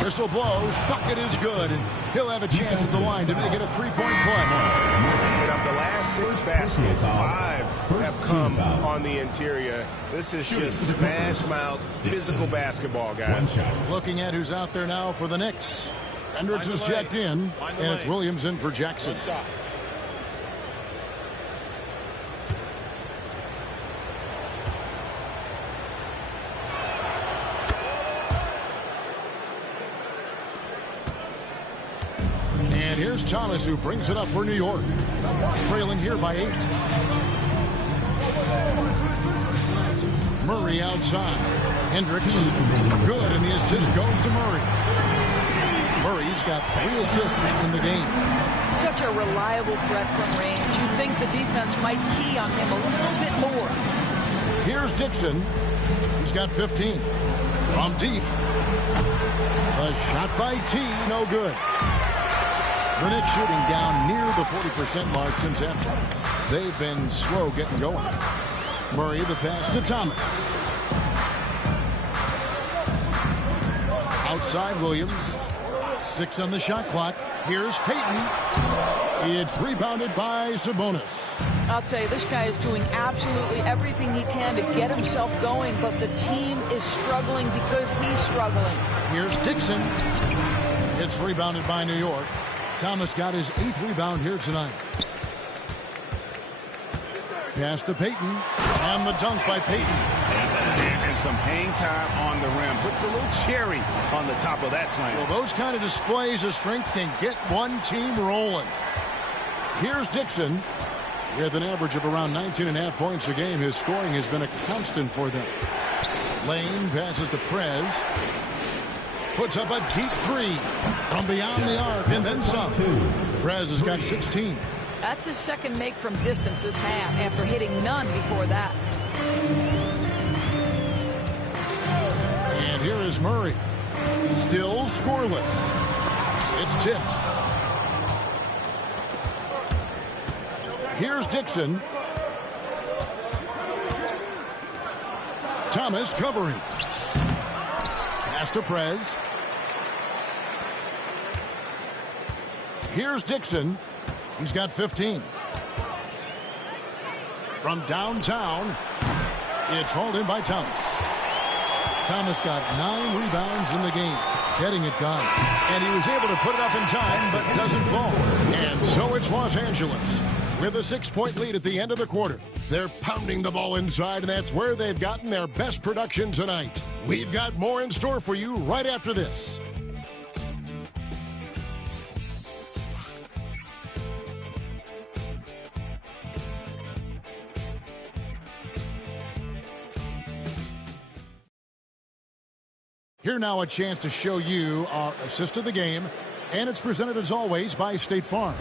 Whistle blows. Bucket is good. And he'll have a chance at the line to make it a 3-point play. And of the last 6 baskets, 5 have come on the interior. This is just smash mouth physical basketball, guys. Looking at who's out there now for the Knicks. Hendricks is checked in, and it's Williams in for Jackson. And here's Thomas, who brings it up for New York. Trailing here by 8. Murray outside. Hendricks, good, and the assist goes to Murray. Murray's got 3 assists in the game. Such a reliable threat from range. You think the defense might key on him a little bit more. Here's Dixon. He's got 15. From deep. A shot by T, no good. The Knicks shooting down near the 40% mark since halftime. They've been slow getting going. Murray, the pass to Thomas. Outside Williams. 6 on the shot clock. Here's Payton. It's rebounded by Sabonis. I'll tell you, this guy is doing absolutely everything he can to get himself going, but the team is struggling because he's struggling. Here's Dixon. It's rebounded by New York. Thomas got his 8th rebound here tonight. Pass to Payton. And the dunk by Payton. And some hang time on the rim. Puts a little cherry on the top of that slam. Well, those kind of displays of strength can get one team rolling. Here's Dixon. With an average of around 19.5 points a game, his scoring has been a constant for them. Lane passes to Prez. Puts up a deep 3 from beyond the arc and then some. Prez has got 16. That's his second make from distance this half after hitting none before that. And here is Murray. Still scoreless. It's tipped. Here's Dixon. Thomas covering. Pass to Prez. Here's Dixon. He's got 15. From downtown, it's hauled in by Thomas. Thomas got 9 rebounds in the game, getting it done. And he was able to put it up in time, but doesn't fall. And so it's Los Angeles with a 6-point lead at the end of the quarter. They're pounding the ball inside, and that's where they've gotten their best production tonight. We've got more in store for you right after this. Here now a chance to show you our assist of the game And it's presented as always by State Farm.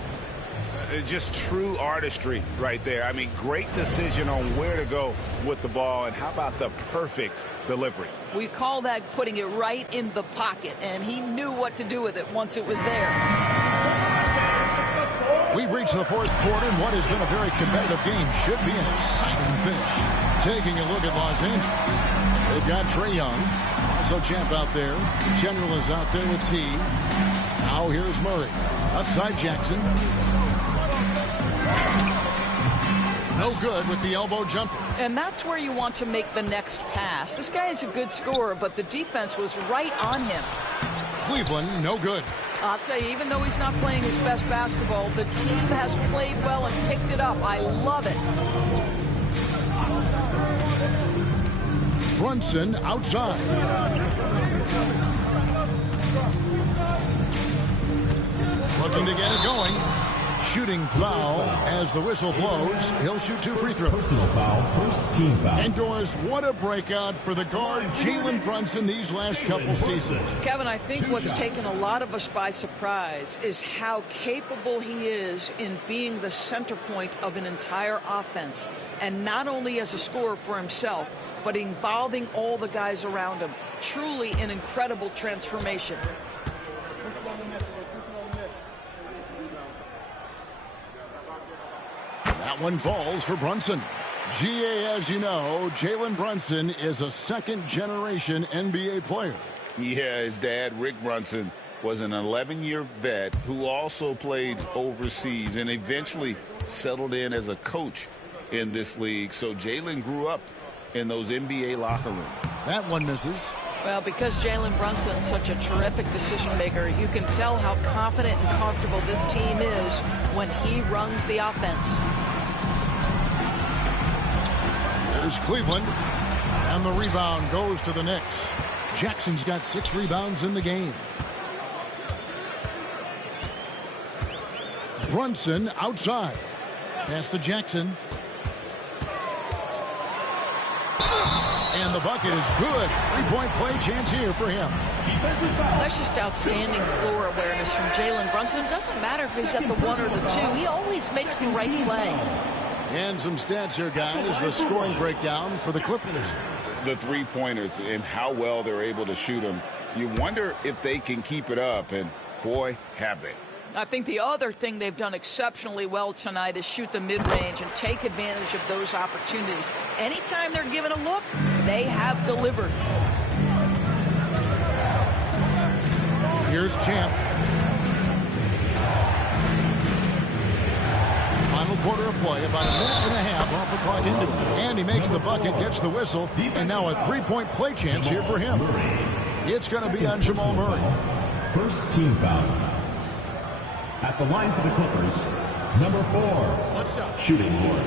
Just true artistry right there. I mean, great decision on where to go with the ball, and how about the perfect delivery? We call that putting it right in the pocket, and he knew what to do with it once it was there. We've reached the fourth quarter, and what has been a very competitive game should be an exciting finish. Taking a look at Los Angeles, they've got Trae Young, also Champ out there. The General is out there with T. Now here's Murray, outside Jackson. No good with the elbow jumper. And that's where you want to make the next pass. This guy is a good scorer, but the defense was right on him. Cleveland, no good. I'll tell you, even though he's not playing his best basketball, the team has played well and picked it up. I love it. Brunson outside. Looking to get it going. Shooting foul as the whistle blows. He'll shoot 2 free throws. Personal foul, first team foul. And Doris, what a breakout for the guard Jalen Brunson these last couple seasons. Kevin, I think what's taken a lot of us by surprise is how capable he is in being the center point of an entire offense. And not only as a scorer for himself, but involving all the guys around him. Truly an incredible transformation. That one falls for Brunson. GA, as you know, Jalen Brunson is a second-generation NBA player. Yeah, his dad, Rick Brunson, was an 11-year vet who also played overseas and eventually settled in as a coach in this league. So Jalen grew up in those NBA locker rooms. That one misses. Well, because Jalen Brunson is such a terrific decision maker, you can tell how confident and comfortable this team is when he runs the offense. There's Cleveland, and the rebound goes to the Knicks. Jackson's got 6 rebounds in the game. Brunson outside. Pass to Jackson. And the bucket is good. 3-point play chance here for him. That's just outstanding floor awareness from Jalen Brunson. It doesn't matter if he's at the 1 or the 2. He always makes the right play. And some stats here, guys. The scoring breakdown for the Clippers. The three-pointers and how well they're able to shoot them. You wonder if they can keep it up, and boy, have they. I think the other thing they've done exceptionally well tonight is shoot the mid-range and take advantage of those opportunities. Anytime they're given a look, they have delivered. Here's Champ. Final quarter of play, about a minute and a half off the clock into it. And he makes the bucket, gets the whistle, and now a 3-point play chance here for him. It's going to be on Jamal Murray. First team foul. At the line for the Clippers, number 4, shooting board.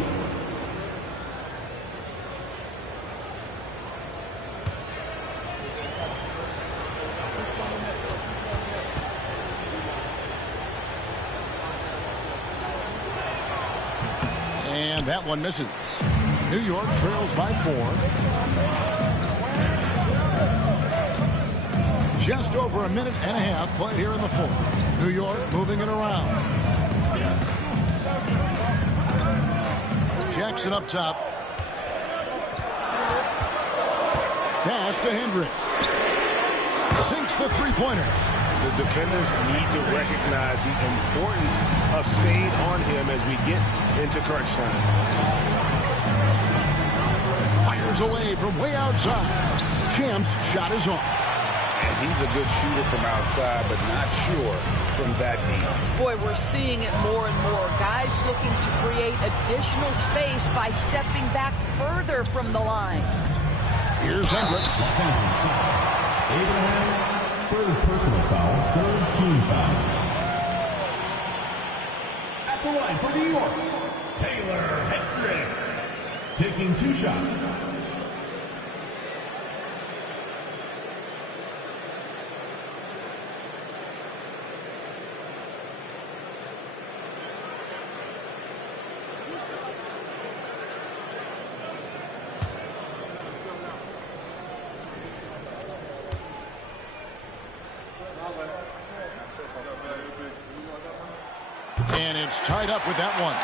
And that one misses. New York trails by 4. Just over a minute and a half played here in the fourth. New York moving it around. Jackson up top. Pass to Hendricks. Sinks the three-pointer. The defenders need to recognize the importance of staying on him as we get into crunch time. Fires away from way outside. Champ's shot is off. And he's a good shooter from outside, but not sure from that deep. Boy, we're seeing it more and more. Guys looking to create additional space by stepping back further from the line. Here's Hendricks. Abraham, third personal foul, third team foul. At the line for New York, Taylor Hendricks, taking 2 shots. it's tied up with that one.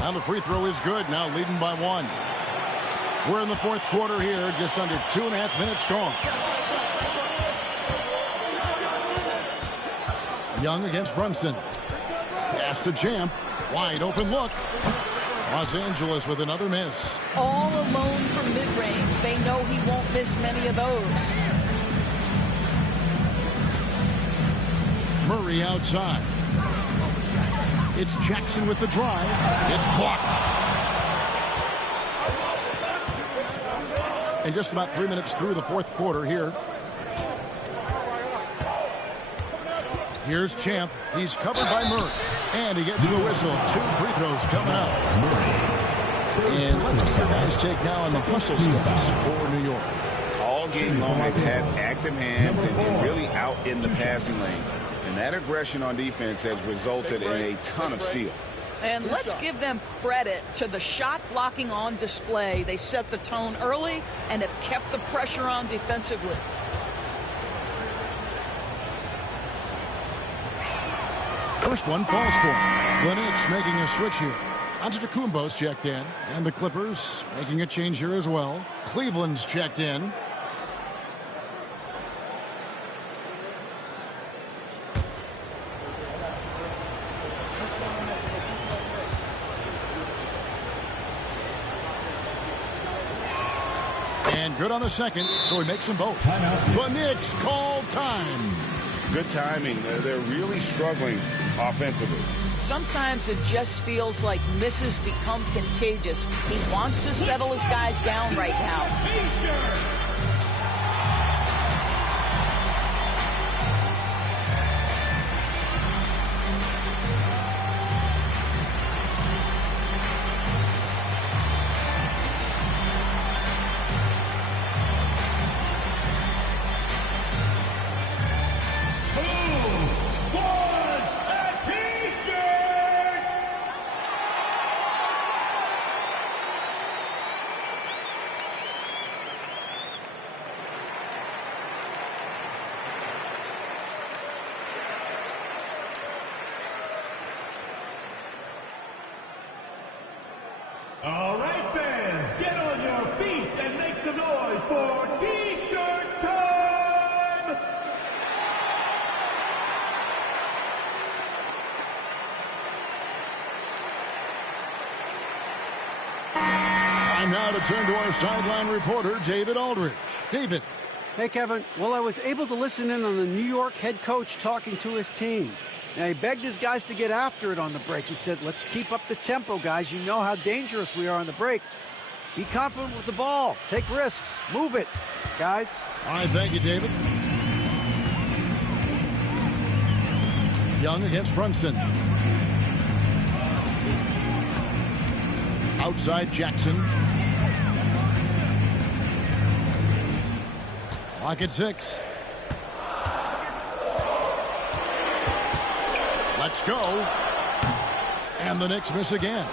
Now the free throw is good, now leading by 1. We're in the fourth quarter here, just under 2.5 minutes gone. Young against Brunson. Pass to Champ. Wide open look. Los Angeles with another miss. All alone from mid-range. They know he won't miss many of those. Murray outside. It's Jackson with the drive. It's blocked. And just about 3 minutes through the fourth quarter here. Here's Champ. He's covered by Murray. And he gets the whistle. 2 free throws coming up. And let's get your guys' take now on the hustle steps for New York. All game long, they've had active hands and really out in the passing lanes. And that aggression on defense has resulted in a ton of steals. And let's give them credit to the shot blocking on display. They set the tone early and have kept the pressure on defensively. First one falls for him. The Knicks making a switch here. Antetokounmpo's checked in. And the Clippers making a change here as well. Cleveland's checked in. And good on the second, so he makes them both. The Knicks call time. Good timing. They're really struggling offensively. Sometimes it just feels like misses become contagious. He wants to settle his guys down right now. All right, fans, get on your feet and make some noise for T-shirt time! Time now to turn to our sideline reporter, David Aldridge. David. Hey, Kevin. Well, I was able to listen in on the New York head coach talking to his team. Now, he begged his guys to get after it on the break. He said, let's keep up the tempo, guys. You know how dangerous we are on the break. Be confident with the ball. Take risks. Move it, guys. All right, thank you, David. Young against Brunson. Outside Jackson. Clock at 6. Let's go. And the Knicks miss again.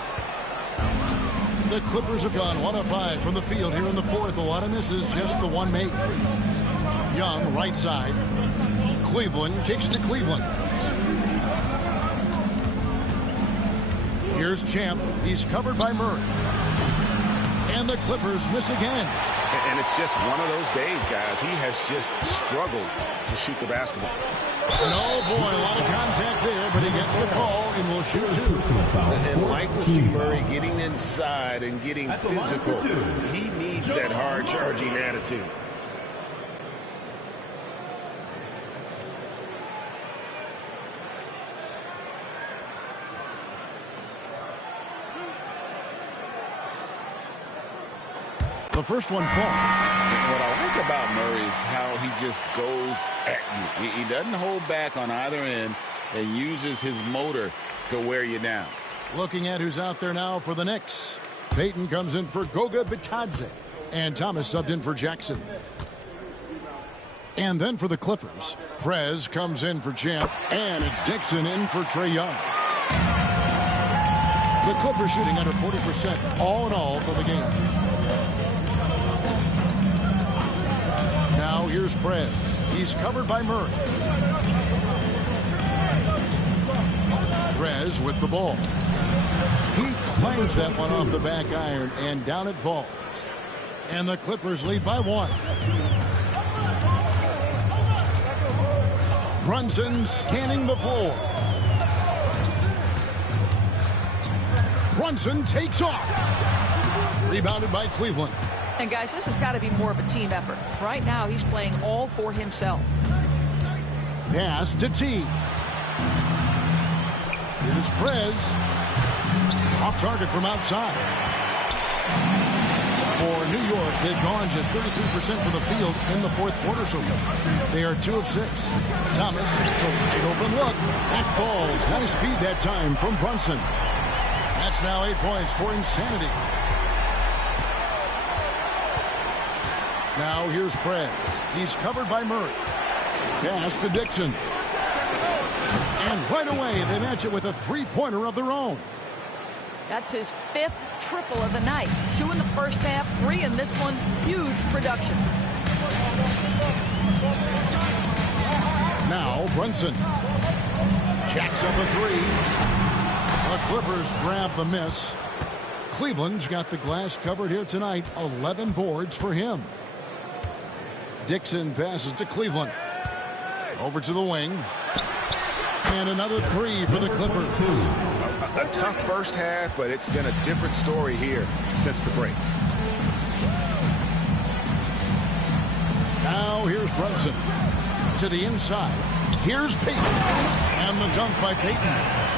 The Clippers have gone 1 of 5 from the field here in the fourth. A lot of misses, just the one make. Young, right side. Cleveland kicks to Cleveland. Here's Champ. He's covered by Murray. And the Clippers miss again. And it's just one of those days, guys. He has just struggled to shoot the basketball. Oh, boy, a lot of contact there, but he gets the call and will shoot 2. And like to see Murray getting inside and getting physical. He needs that hard-charging attitude. The first one falls. What I like about Murray is how he just goes at you. He doesn't hold back on either end and uses his motor to wear you down. Looking at who's out there now for the Knicks. Payton comes in for Goga Bitadze. And Thomas subbed in for Jackson. And then for the Clippers, Prez comes in for Champ, and it's Dixon in for Trae Young. The Clippers shooting under 40% all in all for the game. Now here's Prez. He's covered by Murray. Prez with the ball. He clangs that one off the back iron, and down it falls. And the Clippers lead by 1. Brunson scanning the floor. Brunson takes off. Rebounded by Cleveland. And guys, this has got to be more of a team effort. Right now, he's playing all for himself. Pass to T. Here's Prez. Off target from outside. For New York, they've gone just 33% from the field in the fourth quarter so far. They are 2 of 6. Thomas, it's a wide open look. That falls. Nice speed that time from Brunson. That's now 8 points for Insanity. Now here's Prez. He's covered by Murray. Pass to Dixon. And right away, they match it with a three-pointer of their own. That's his 5th triple of the night. 2 in the first half, 3 in this one. Huge production. Now Brunson jacks up a 3. The Clippers grab the miss. Cleveland's got the glass covered here tonight. 11 boards for him. Dixon passes to Cleveland. Over to the wing. And another 3 for the Clippers. A tough first half, but it's been a different story here since the break. Now here's Brunson. To the inside. Here's Payton. And the dunk by Payton.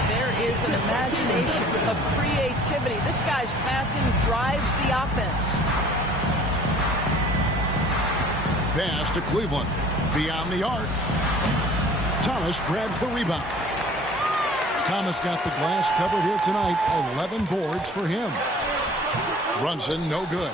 There is an imagination of creativity. This guy's passing drives the offense. Pass to Cleveland. Beyond the arc. Thomas grabs the rebound. Thomas got the glass covered here tonight. 11 boards for him. Brunson, no good.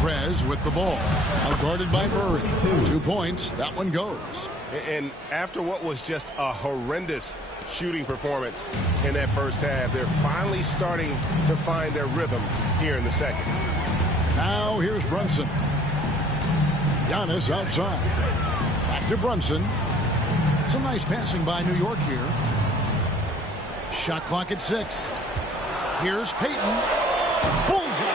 Prez with the ball. Outguarded by Murray. 2 points. That one goes. And after what was just a horrendous shooting performance in that first half, they're finally starting to find their rhythm here in the second. Now here's Brunson. Giannis outside. Back to Brunson. Some nice passing by New York here. Shot clock at 6. Here's Payton. Bullseye.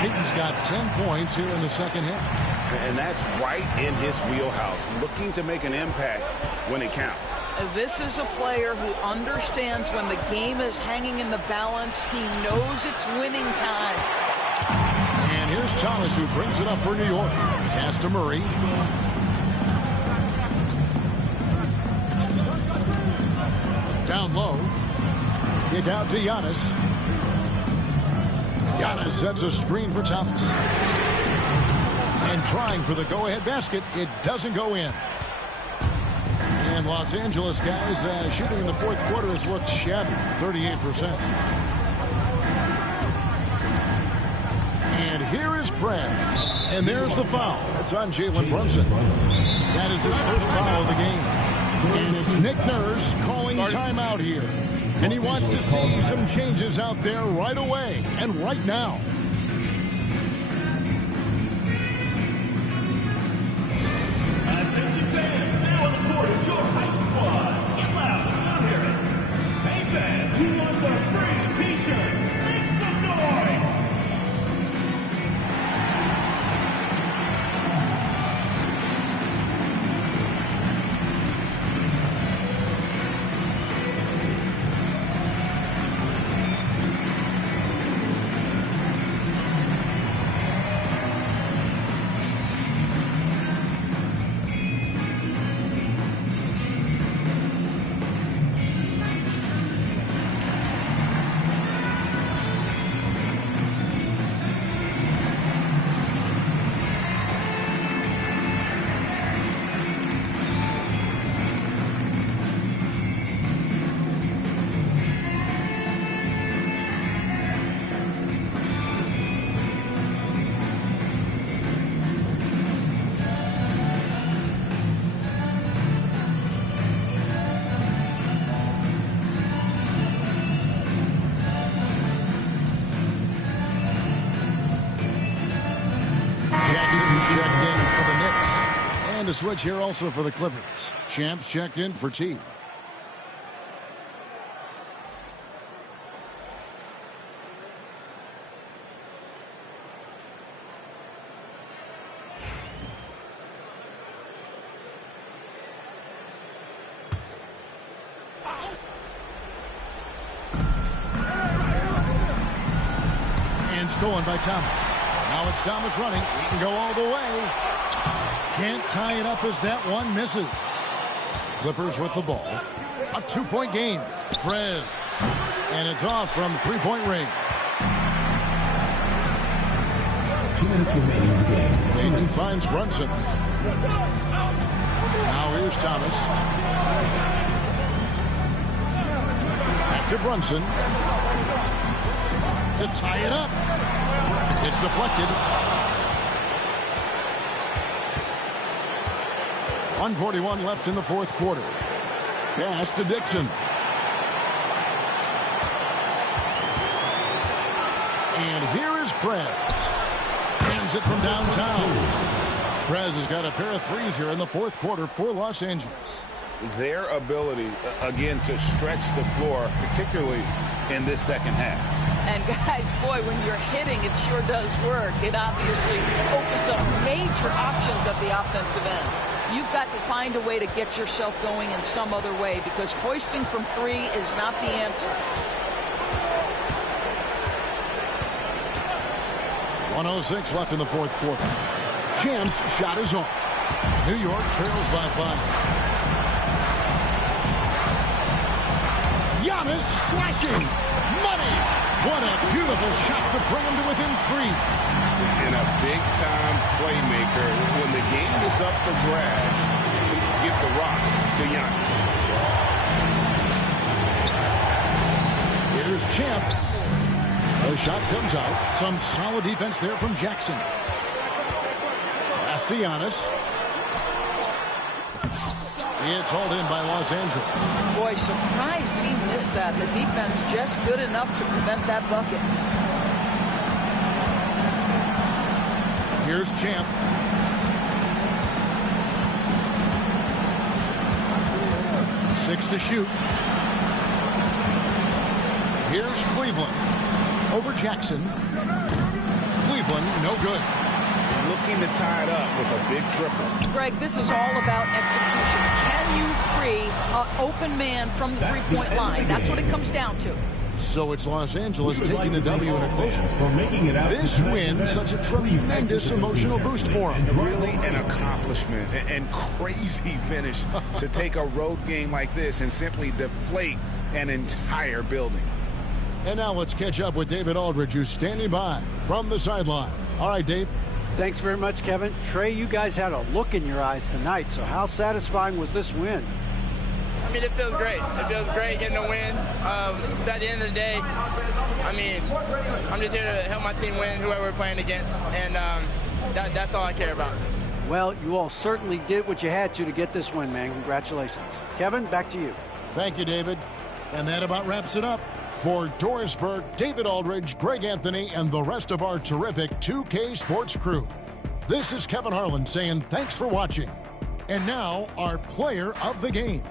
Payton's got 10 points here in the second half. And that's right in his wheelhouse, looking to make an impact when it counts. This is a player who understands when the game is hanging in the balance. He knows it's winning time. And here's Thomas, who brings it up for New York. Pass to Murray. Down low. Kick out to Giannis. Giannis sets a screen for Thomas. And trying for the go-ahead basket. It doesn't go in. And Los Angeles guys shooting in the fourth quarter has looked shabby. 38%. And here is Prez. And there's the foul. That's on Jalen Brunson. That is his first foul of the game. And it's Nick Nurse calling timeout here. And he wants to see some changes out there right away and right now. Attention fans, now on the court is your hype squad. Get loud and let them hear it. Hey fans, who wants a free t-shirt? Make some noise! for the Knicks. And a switch here also for the Clippers. Champs checked in for T. Stolen by Thomas. Now it's Thomas running. He can go all the way. Can't tie it up as that one misses. Clippers with the ball. A 2-point game. Prez. And it's off from three-point range. 2 minutes remaining in the game. Tatum finds Brunson. Now here's Thomas. Back to Brunson. To tie it up. It's deflected. 1:41 left in the fourth quarter. Pass to Dixon. And here is Prez. Hands it from downtown. Prez has got a pair of threes here in the fourth quarter for Los Angeles. Their ability, again, to stretch the floor, particularly in this second half. And guys, boy, when you're hitting, it sure does work. It obviously opens up major options at the offensive end. You've got to find a way to get yourself going in some other way, because hoisting from three is not the answer. 1:06 left in the fourth quarter. Champs shot is on. New York trails by 5. Giannis slashing. Money. What a beautiful shot to bring him to within 3. And a big-time playmaker. When the game is up for grabs, give the rock to Giannis. Here's Champ. The shot comes out. Some solid defense there from Jackson. Pass to Giannis. It's hauled in by Los Angeles. Boy, surprised he missed that. The defense just good enough to prevent that bucket. Here's Champ. Six to shoot. Here's Cleveland. Over Jackson. Cleveland, no good. Looking to tie it up with a big triple. Greg, this is all about execution. Can you free an open man from the three-point line? That's what it comes down to. So it's Los Angeles taking the W in a close one. This win, such a tremendous emotional boost for them. Really an accomplishment and crazy finish to take a road game like this and simply deflate an entire building. And now let's catch up with David Aldridge, who's standing by from the sideline. All right, Dave. Thanks very much, Kevin. Trey, you guys had a look in your eyes tonight, so how satisfying was this win? I mean, it feels great. It feels great getting a win. But at the end of the day, I mean, I'm just here to help my team win, whoever we're playing against, and that's all I care about. Well, you all certainly did what you had to get this win, man. Congratulations. Kevin, back to you. Thank you, David. And that about wraps it up. For Doris Burke, David Aldridge, Greg Anthony, and the rest of our terrific 2K Sports crew, this is Kevin Harlan saying thanks for watching. And now, our player of the game.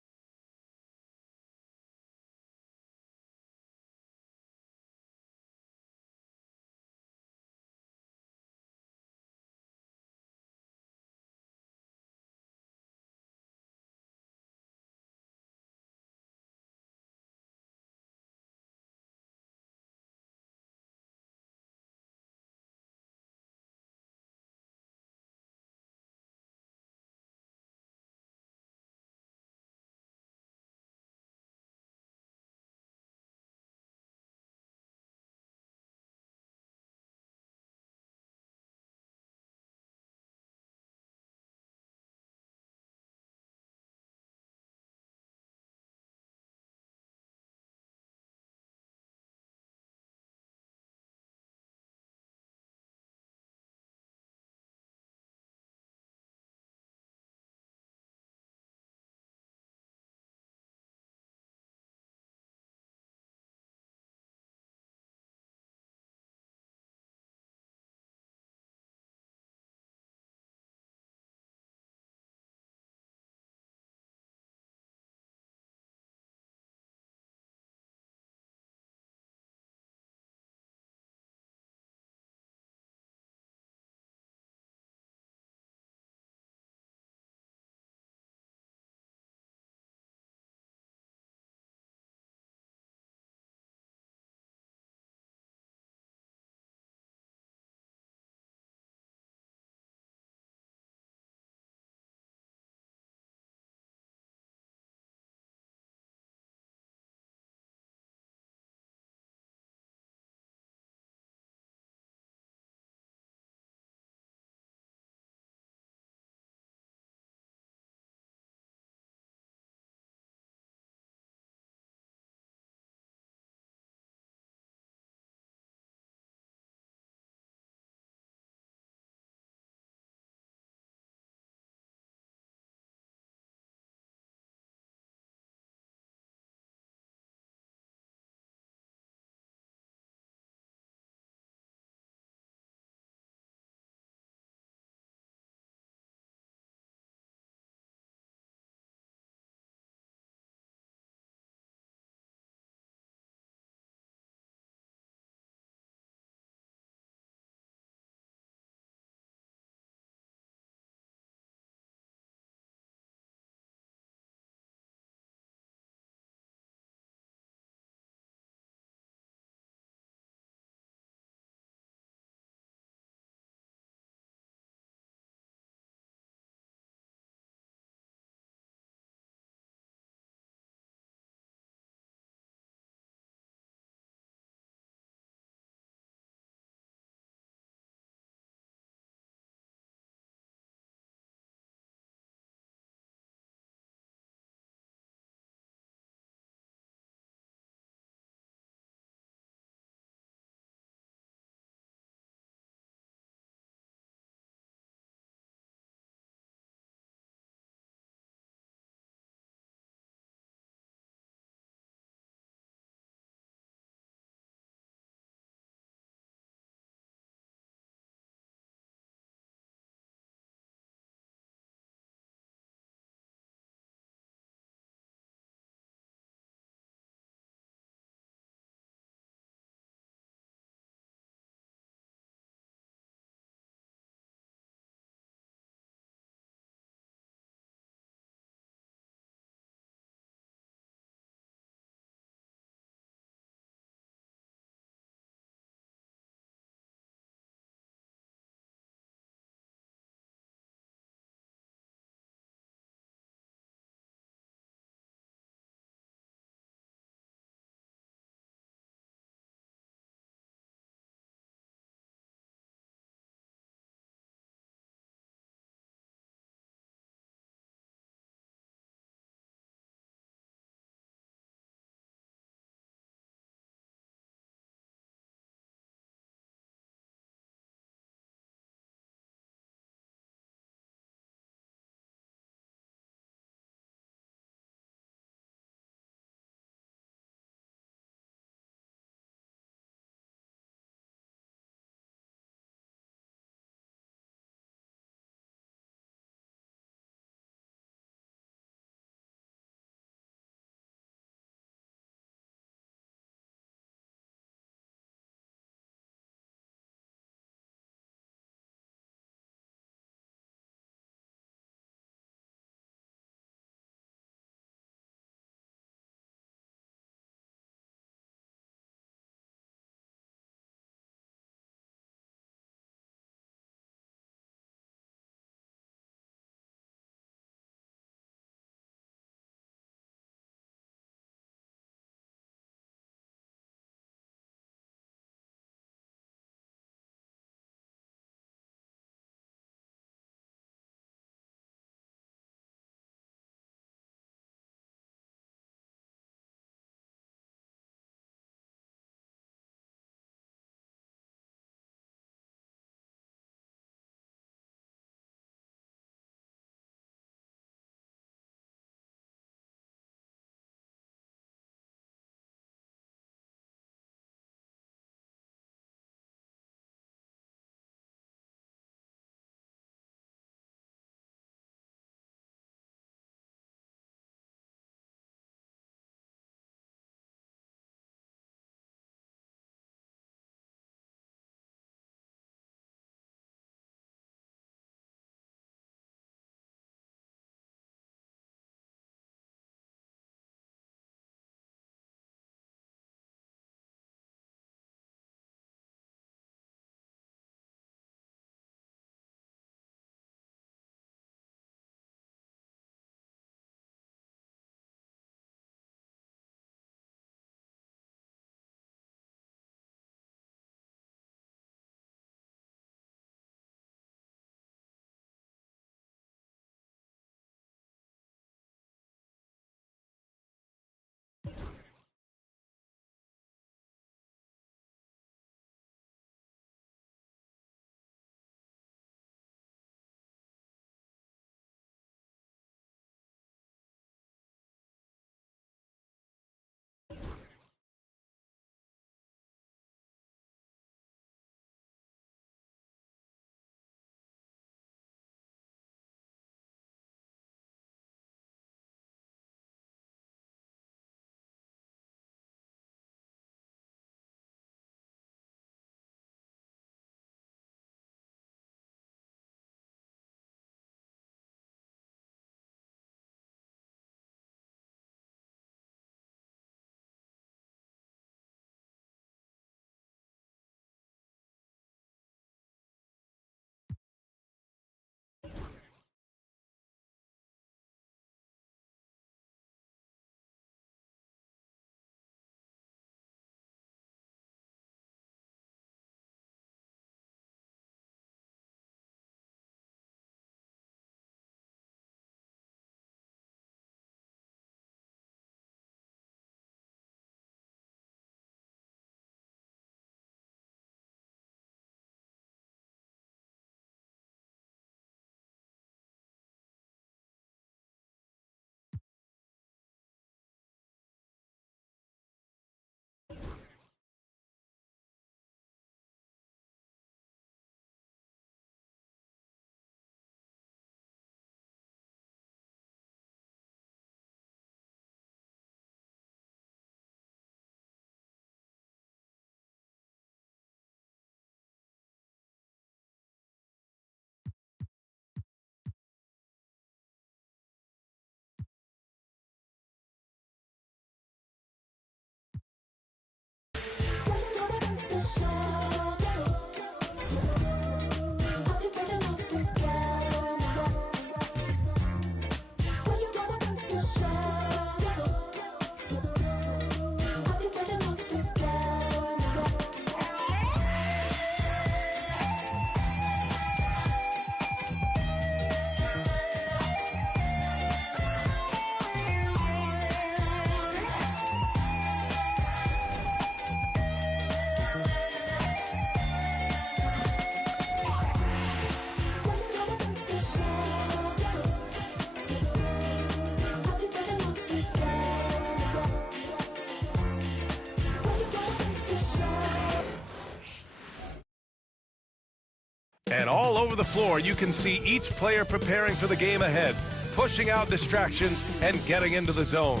And all over the floor, you can see each player preparing for the game ahead, pushing out distractions and getting into the zone.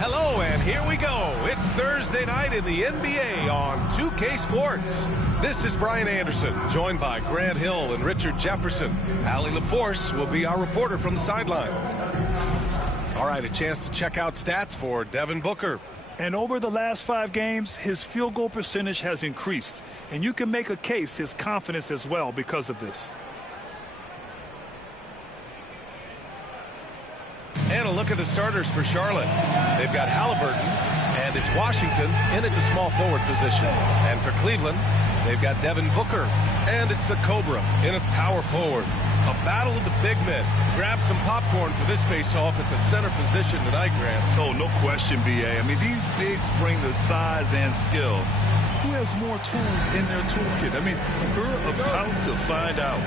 Hello, and here we go. It's Thursday night in the NBA on 2K Sports. This is Brian Anderson, joined by Grant Hill and Richard Jefferson. Allie LaForce will be our reporter from the sideline. All right, a chance to check out stats for Devin Booker. And over the last 5 games, his field goal percentage has increased. And you can make a case his confidence as well because of this. And a look at the starters for Charlotte. They've got Halliburton, and it's Washington in at the small forward position. And for Cleveland, they've got Devin Booker, and it's the Cobra in at power forward. A battle of the big men. Grab some popcorn for this face-off at the center position tonight, Grant. Oh, no question, B.A. I mean, these bigs bring the size and skill. Who has more tools in their toolkit? I mean, we're about to find out.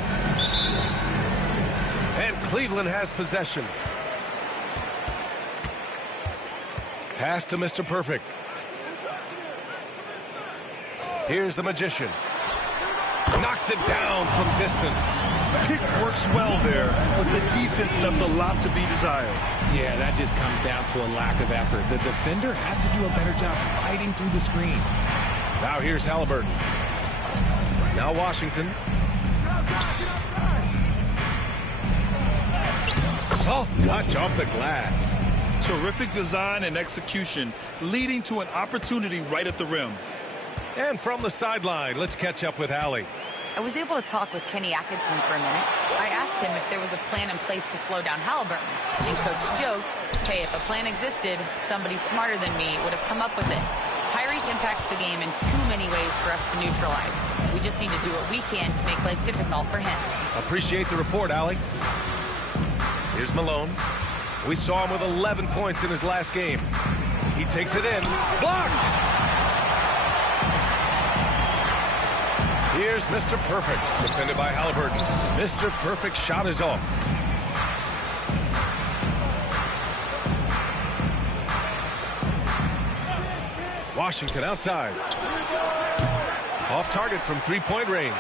And Cleveland has possession. Pass to Mr. Perfect. Here's the Magician. Knocks it down from distance. Pick works well there, but the defense left a lot to be desired. Yeah, that just comes down to a lack of effort. The defender has to do a better job fighting through the screen. Now here's Halliburton. Now Washington. Soft touch off the glass. Terrific design and execution, leading to an opportunity right at the rim. And from the sideline, let's catch up with Allie. I was able to talk with Kenny Atkinson for a minute. I asked him if there was a plan in place to slow down Halliburton. And Coach joked, hey, if a plan existed, somebody smarter than me would have come up with it. Tyrese impacts the game in too many ways for us to neutralize. We just need to do what we can to make life difficult for him. Appreciate the report, Allie. Here's Malone. We saw him with 11 points in his last game. He takes it in. Blocked! Here's Mr. Perfect, defended by Halliburton. Mr. Perfect shot is off. Washington outside. Off target from three-point range.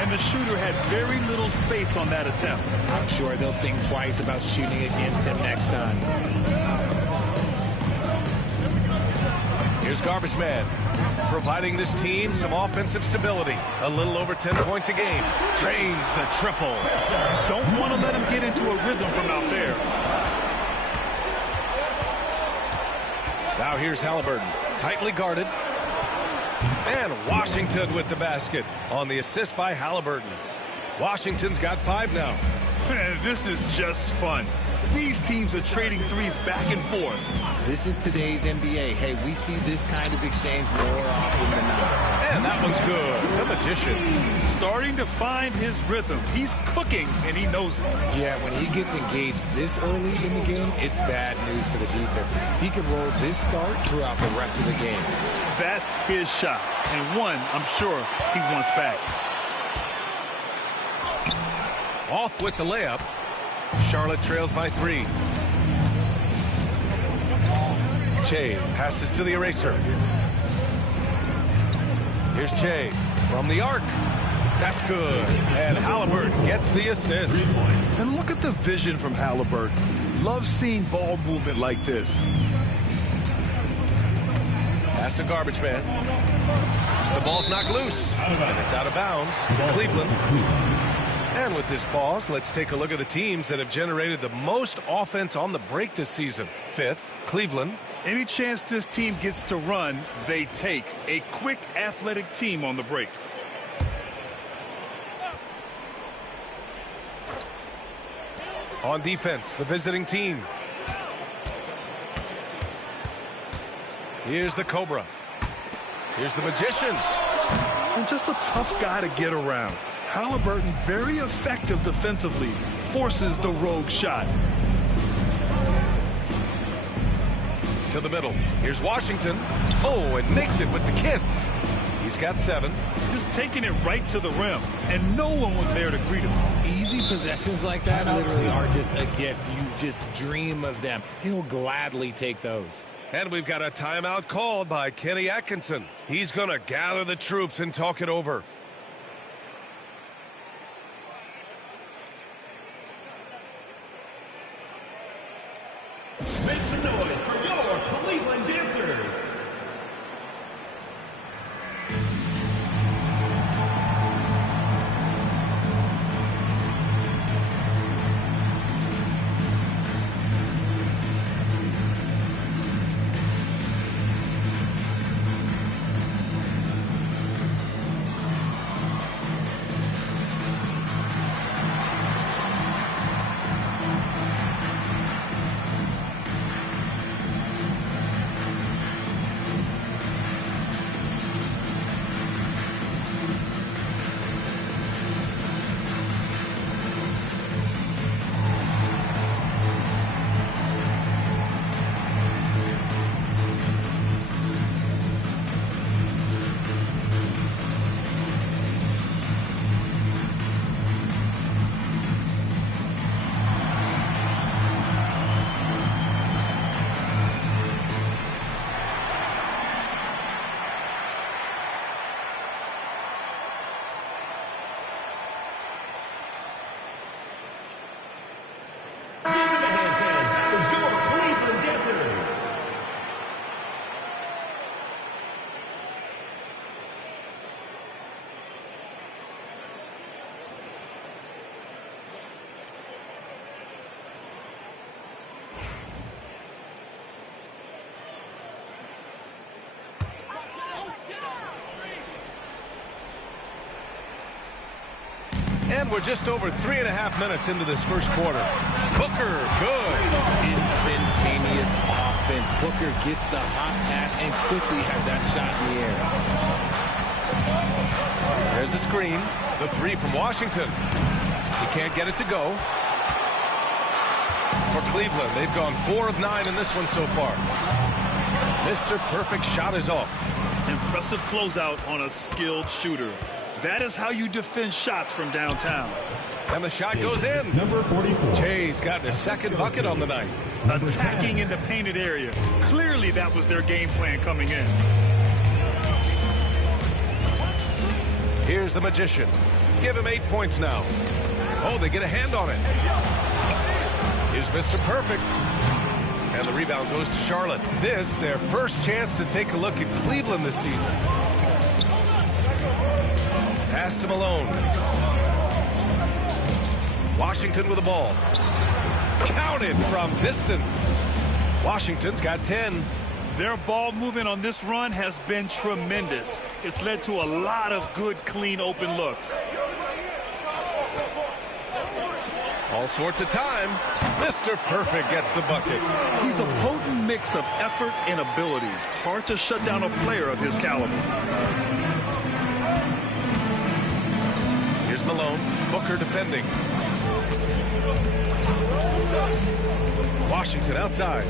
And the shooter had very little space on that attempt. I'm sure they'll think twice about shooting against him next time. Here's Garbage Man, providing this team some offensive stability. A little over 10 points a game. Drains the triple. Don't want to let him get into a rhythm from out there. Now here's Halliburton, tightly guarded. And Washington with the basket on the assist by Halliburton. Washington's got 5 now. Man, this is just fun. These teams are trading threes back and forth. This is today's NBA. Hey, we see this kind of exchange more often than not. And that one's good. The Magician. Starting to find his rhythm. He's cooking, and he knows it. Yeah, when he gets engaged this early in the game, it's bad news for the defense. He can roll this start throughout the rest of the game. That's his shot, and one I'm sure he wants back. Off with the layup. Charlotte trails by 3. Che passes to the eraser. Here's Che from the arc. That's good. And Halliburton gets the assist. And look at the vision from Halliburton. Love seeing ball movement like this. Pass to Garbage Man. The ball's knocked loose. And it's out of bounds to Cleveland. And with this pause, let's take a look at the teams that have generated the most offense on the break this season. 5th, Cleveland. Any chance this team gets to run, they take. A quick, athletic team on the break. On defense, the visiting team. Here's the Cobra. Here's the Magician. And just a tough guy to get around. Halliburton, very effective defensively, forces the rogue shot. To the middle. Here's Washington. Oh, and makes it with the kiss. He's got 7. Just taking it right to the rim, and no one was there to greet him. Easy possessions like that literally are just a gift. You just dream of them. He'll gladly take those. And we've got a timeout called by Kenny Atkinson. He's going to gather the troops and talk it over. Make some noise for your Cleveland Dancers. And we're just over 3.5 minutes into this first quarter. Booker, good. Instantaneous offense. Booker gets the hot pass and quickly has that shot in the air. There's a screen. The three from Washington. He can't get it to go. For Cleveland, they've gone 4 of 9 in this one so far. Mr. Perfect shot is off. Impressive closeout on a skilled shooter. That is how you defend shots from downtown. And the shot goes in. Number 44. Jay's gotten his second bucket on the night. Attacking in the painted area. Clearly that was their game plan coming in. Here's the Magician. Give him 8 points now. Oh, they get a hand on it. Here's Mr. Perfect. And the rebound goes to Charlotte. This, their first chance to take a look at Cleveland this season. Pass to Malone. Washington with the ball. Counted from distance. Washington's got 10. Their ball movement on this run has been tremendous. It's led to a lot of good, clean, open looks. All sorts of time. Mr. Perfect gets the bucket. He's a potent mix of effort and ability. Hard to shut down a player of his caliber. Here's Malone. Booker defending. Washington outside.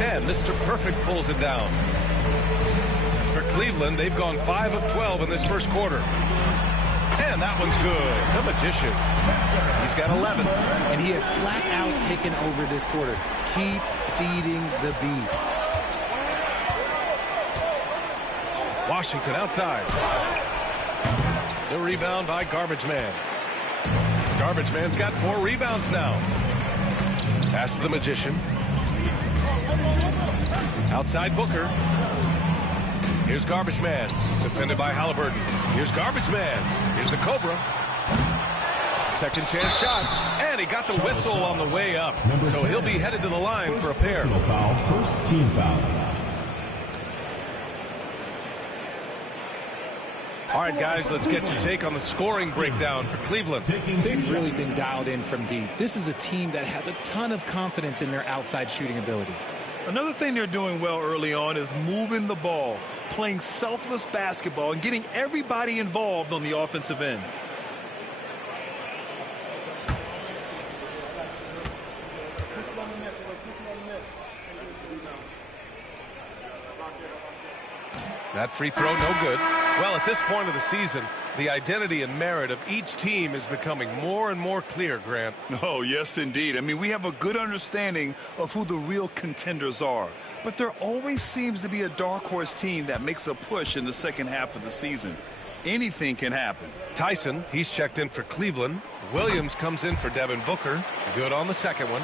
And Mr. Perfect pulls it down. For Cleveland, they've gone 5 of 12 in this first quarter. And that one's good. The Magician. He's got 11. And he has flat out taken over this quarter. Keep feeding the beast. Washington outside. The rebound by Garbage Man. Garbage Man's got 4 rebounds now. Pass to the Magician. Outside Booker. Here's Garbage Man. Defended by Halliburton. Here's Garbage Man. Here's the Cobra. Second chance shot. And he got the whistle on the way up. So he'll be headed to the line for a pair. First team foul. All right, guys, let's get your take on the scoring breakdown for Cleveland. They've really been dialed in from deep. This is a team that has a ton of confidence in their outside shooting ability. Another thing they're doing well early on is moving the ball, playing selfless basketball, and getting everybody involved on the offensive end. That free throw, no good. Well, at this point of the season, The identity and merit of each team is becoming more and more clear, Grant. Oh, yes, indeed. I mean, we have a good understanding of who the real contenders are. But there always seems to be a dark horse team that makes a push in the second half of the season. Anything can happen. Tyson, he's checked in for Cleveland. Williams comes in for Devin Booker. Good on the second one.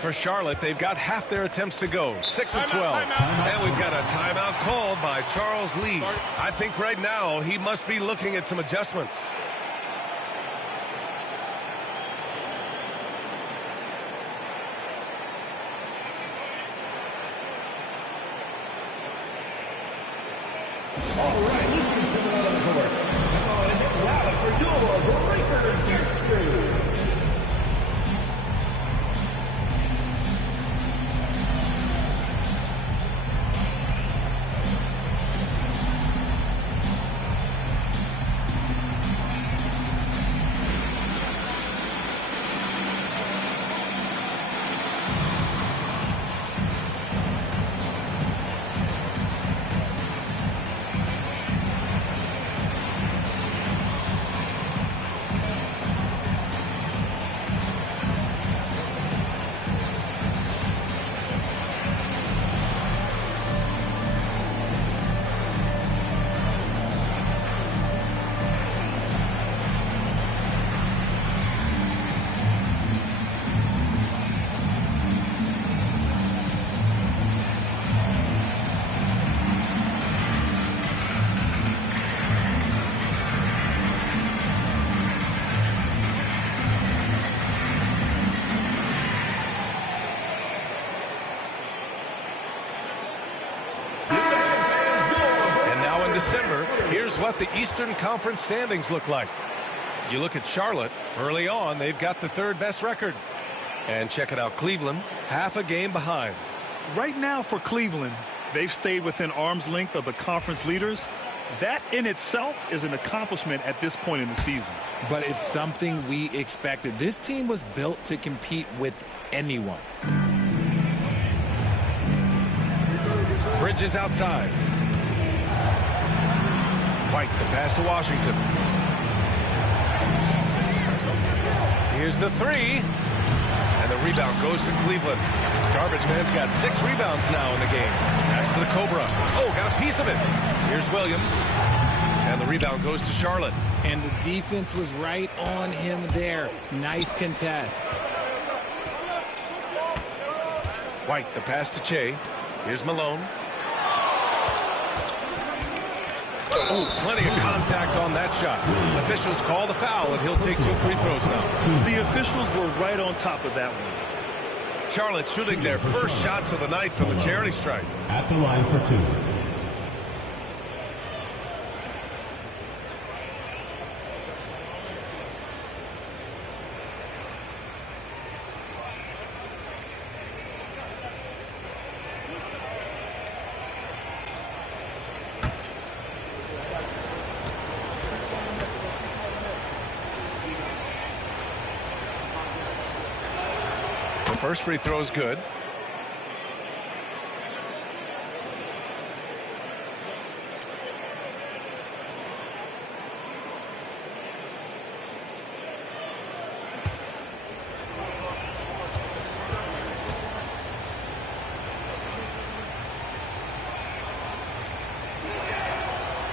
For Charlotte, they've got half their attempts to go, 6 of 12. And we've got a timeout called by Charles Lee. I think right now he must be looking at some adjustments. All right, this is coming out of the court. Come on and get loud for your breaker history. December, here's what the Eastern Conference standings look like. You look at Charlotte, early on, they've got the third best record. And check it out, Cleveland, half a game behind. Right now for Cleveland, they've stayed within arm's length of the conference leaders. That in itself is an accomplishment at this point in the season. But it's something we expected. This team was built to compete with anyone. Bridges outside. White, the pass to Washington. Here's the three. And the rebound goes to Cleveland. Garbage man's got 6 rebounds now in the game. Pass to the Cobra. Oh, got a piece of it. Here's Williams. And the rebound goes to Charlotte. And the defense was right on him there. Nice contest. White, the pass to Che. Here's Malone. Oh, plenty of contact on that shot. Officials call the foul, and he'll take 2 free throws now. The officials were right on top of that one. Charlotte shooting their first shots of the night from the charity stripe. At the line for 2. First free throw is good.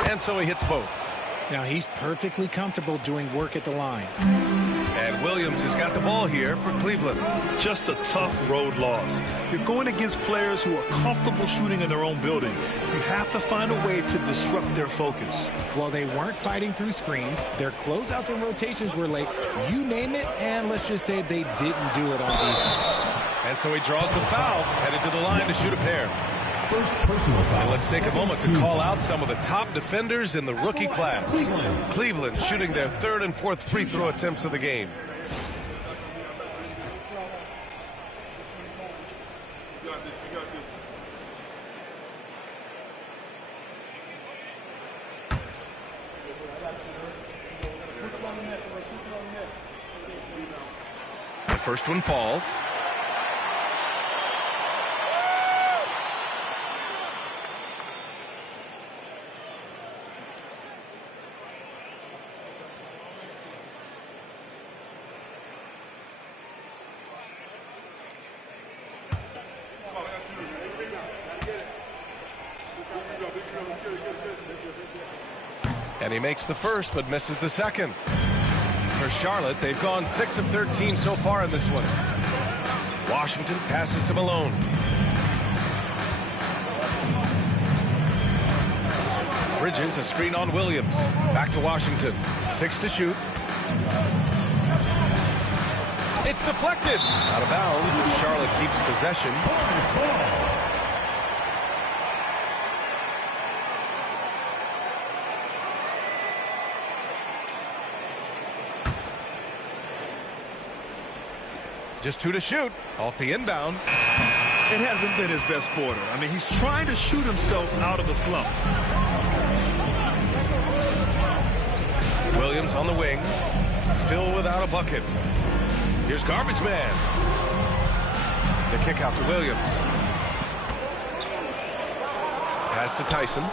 And so he hits both. Now he's perfectly comfortable doing work at the line. And Williams has got the ball here for Cleveland. Just a tough road loss. You're going against players who are comfortable shooting in their own building. You have to find a way to disrupt their focus. Well, they weren't fighting through screens. Their closeouts and rotations were late. You name it, and let's just say they didn't do it on defense. And so he draws the foul, headed to the line to shoot a pair. First personal foul. And let's take a moment to call out some of the top defenders in the rookie class. Cleveland shooting their 3rd and 4th free throw attempts of the game. The first one falls. And he makes the first, but misses the second. For Charlotte, they've gone 6 of 13 so far in this one. Washington passes to Malone. Bridges, a screen on Williams. Back to Washington. 6 to shoot. It's deflected. Out of bounds, and Charlotte keeps possession. Just 2 to shoot. Off the inbound. It hasn't been his best quarter. I mean, he's trying to shoot himself out of a slump. Williams on the wing. Still without a bucket. Here's Garbage Man. The kick out to Williams. Pass to Tyson.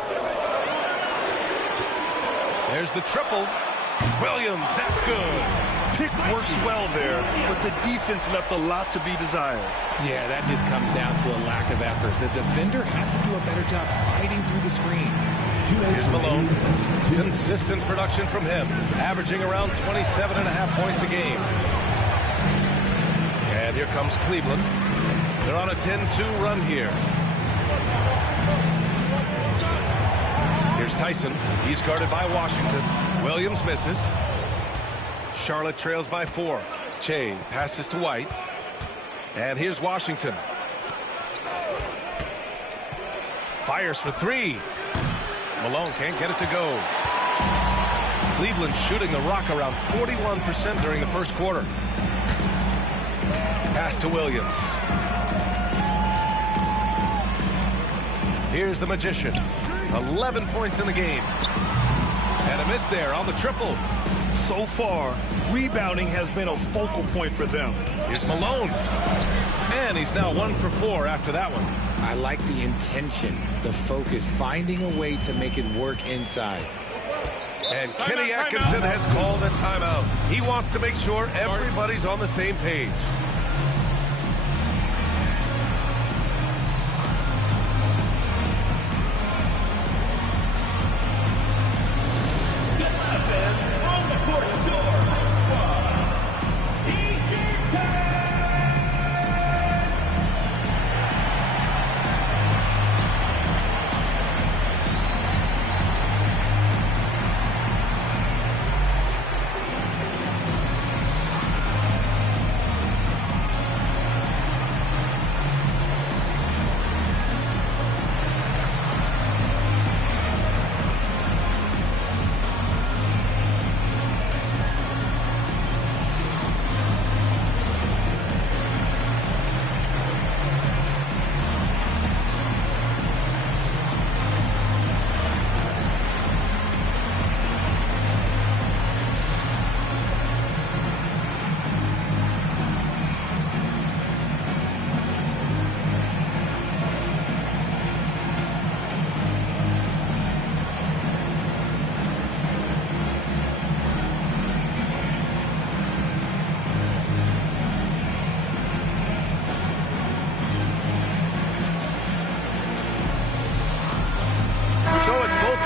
There's the triple. Williams, that's good. Pick works well there, but the defense left a lot to be desired. Yeah, that just comes down to a lack of effort. The defender has to do a better job fighting through the screen. Here's Malone. Consistent production from him, averaging around 27.5 points a game. And here comes Cleveland. They're on a 10-2 run here. Here's Tyson. He's guarded by Washington. Williams misses. Charlotte trails by 4. Che passes to White. And here's Washington. Fires for 3. Malone can't get it to go. Cleveland shooting the rock around 41% during the first quarter. Pass to Williams. Here's the Magician. 11 points in the game. And a miss there on the triple. So far, rebounding has been a focal point for them. Here's Malone. And he's now 1 for 4 after that one. I like the intention, the focus, finding a way to make it work inside. And Kenny Atkinson has called a timeout. He wants to make sure everybody's on the same page.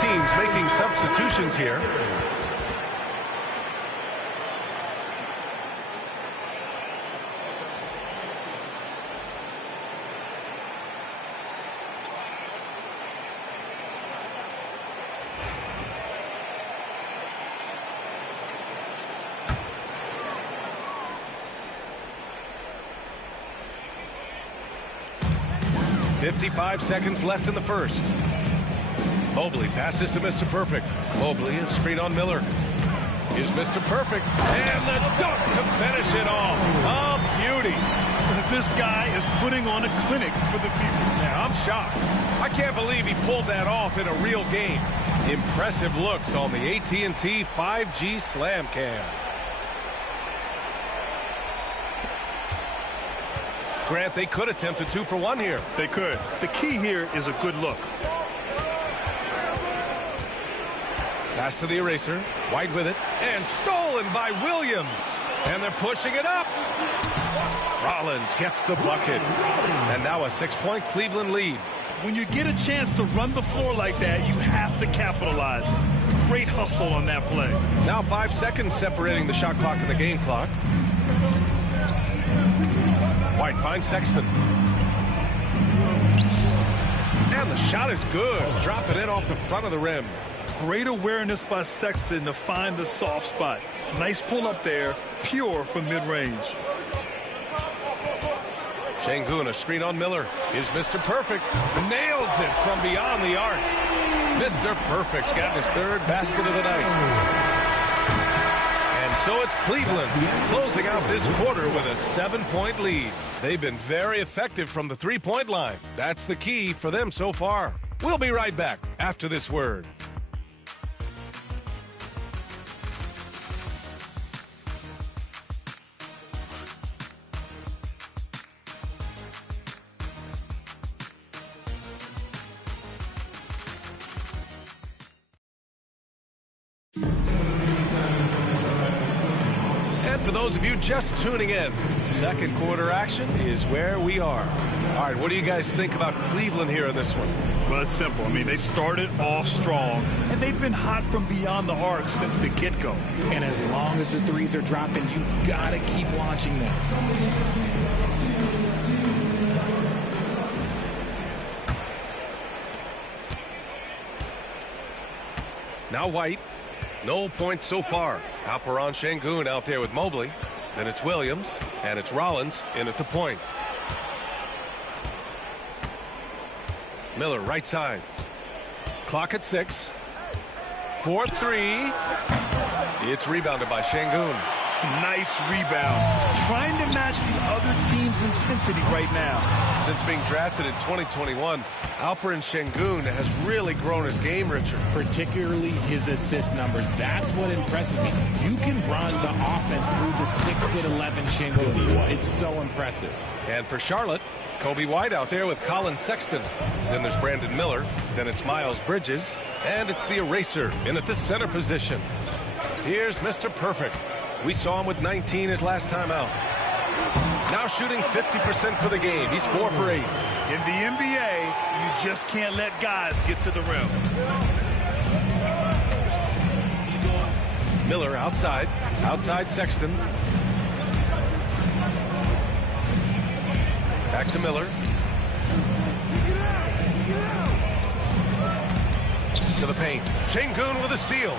Teams making substitutions here. .55 seconds left in the first. Mobley passes to Mr. Perfect. Mobley, a screen on Miller. Here's Mr. Perfect. And the dunk to finish it off. A beauty. This guy is putting on a clinic for the people. Yeah, I'm shocked. I can't believe he pulled that off in a real game. Impressive looks on the AT&T 5G Slam Cam. Grant, they could attempt a 2-for-1 here. They could. The key here is a good look. Pass to the eraser. White with it. And stolen by Williams. And they're pushing it up. Rollins gets the bucket. And now a 6-point Cleveland lead. When you get a chance to run the floor like that, you have to capitalize. Great hustle on that play. Now 5 seconds separating the shot clock and the game clock. White finds Sexton. And the shot is good. Drop it in off the front of the rim. Great awareness by Sexton to find the soft spot. Nice pull up there, pure from mid-range. Şengün, a screen on Miller. Is Mr. Perfect. Nails it from beyond the arc. Mr. Perfect's got his third basket of the night. And so it's Cleveland closing out this quarter with a 7-point lead. They've been very effective from the three-point line. That's the key for them so far. We'll be right back after this word. For those of you just tuning in, second quarter action is where we are. All right, what do you guys think about Cleveland here in this one? Well, it's simple. I mean, they started off strong, and they've been hot from beyond the arc since the get-go. And as long as the threes are dropping, you've got to keep launching them. Now White. No points so far. Alperen Şengün out there with Mobley. Then it's Williams, and it's Rollins in at the point. Miller right side. Clock at 6. 4-3. It's rebounded by Şengün. Nice rebound. Trying to match the other team's intensity right now. Since being drafted in 2021, Alperen Şengün has really grown his game, Richard. Particularly his assist numbers. That's what impresses me. You can run the offense through the 6'11" Şengün. It's so impressive. And for Charlotte, Kobe White out there with Colin Sexton. Then there's Brandon Miller. Then it's Miles Bridges. And it's the eraser in at the center position. Here's Mr. Perfect. We saw him with 19 his last time out. Now shooting 50% for the game. He's 4 for 8. In the NBA, you just can't let guys get to the rim. Miller outside. Outside Sexton. Back to Miller. To the paint. Şengün with a steal.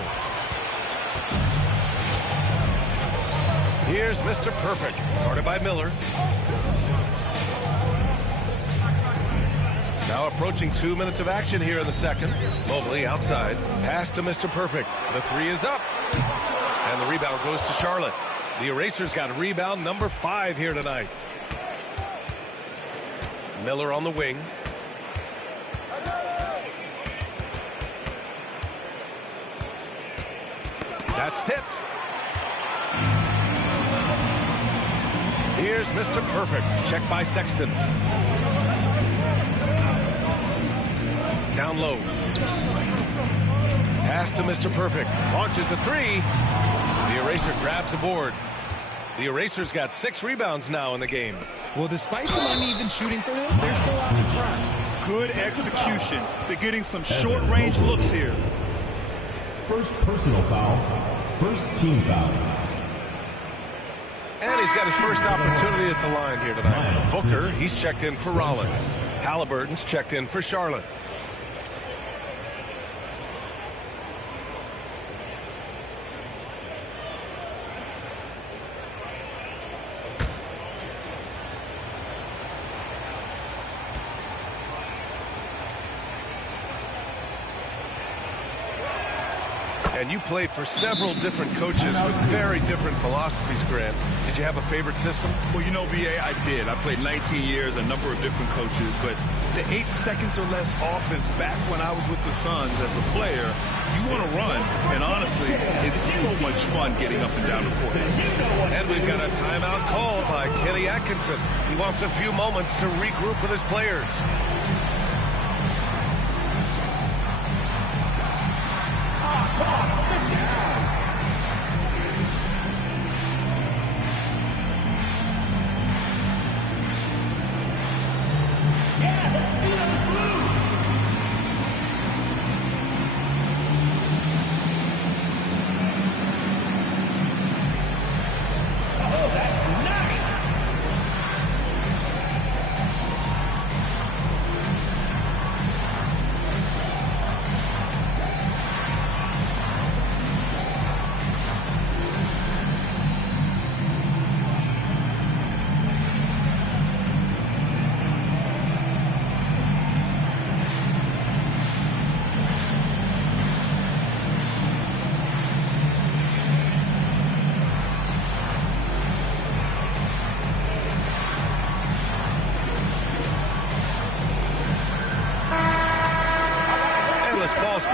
Here's Mr. Perfect, guarded by Miller. Now approaching 2 minutes of action here in the second. Mobley outside. Pass to Mr. Perfect. The three is up. And the rebound goes to Charlotte. The Eraser's got rebound number 5 here tonight. Miller on the wing. That's tipped. Here's Mr. Perfect. Checked by Sexton. Down low. Pass to Mr. Perfect. Launches a three. The Eraser grabs a board. The Eraser's got 6 rebounds now in the game. Well, despite some uneven shooting for them, they're still out in front. Good execution. They're getting some short-range looks here. First personal foul. First team foul. And he's got his first opportunity at the line here tonight. Booker, he's checked in for Rollins. Halliburton's checked in for Charlotte. And you played for several different coaches with very different philosophies, Grant. Did you have a favorite system? Well, you know, B.A., I did. I played 19 years, a number of different coaches, but the 8 seconds or less offense back when I was with the Suns as a player, you want to run, and honestly, it's so much fun getting up and down the court. And we've got a timeout called by Kenny Atkinson. He wants a few moments to regroup with his players.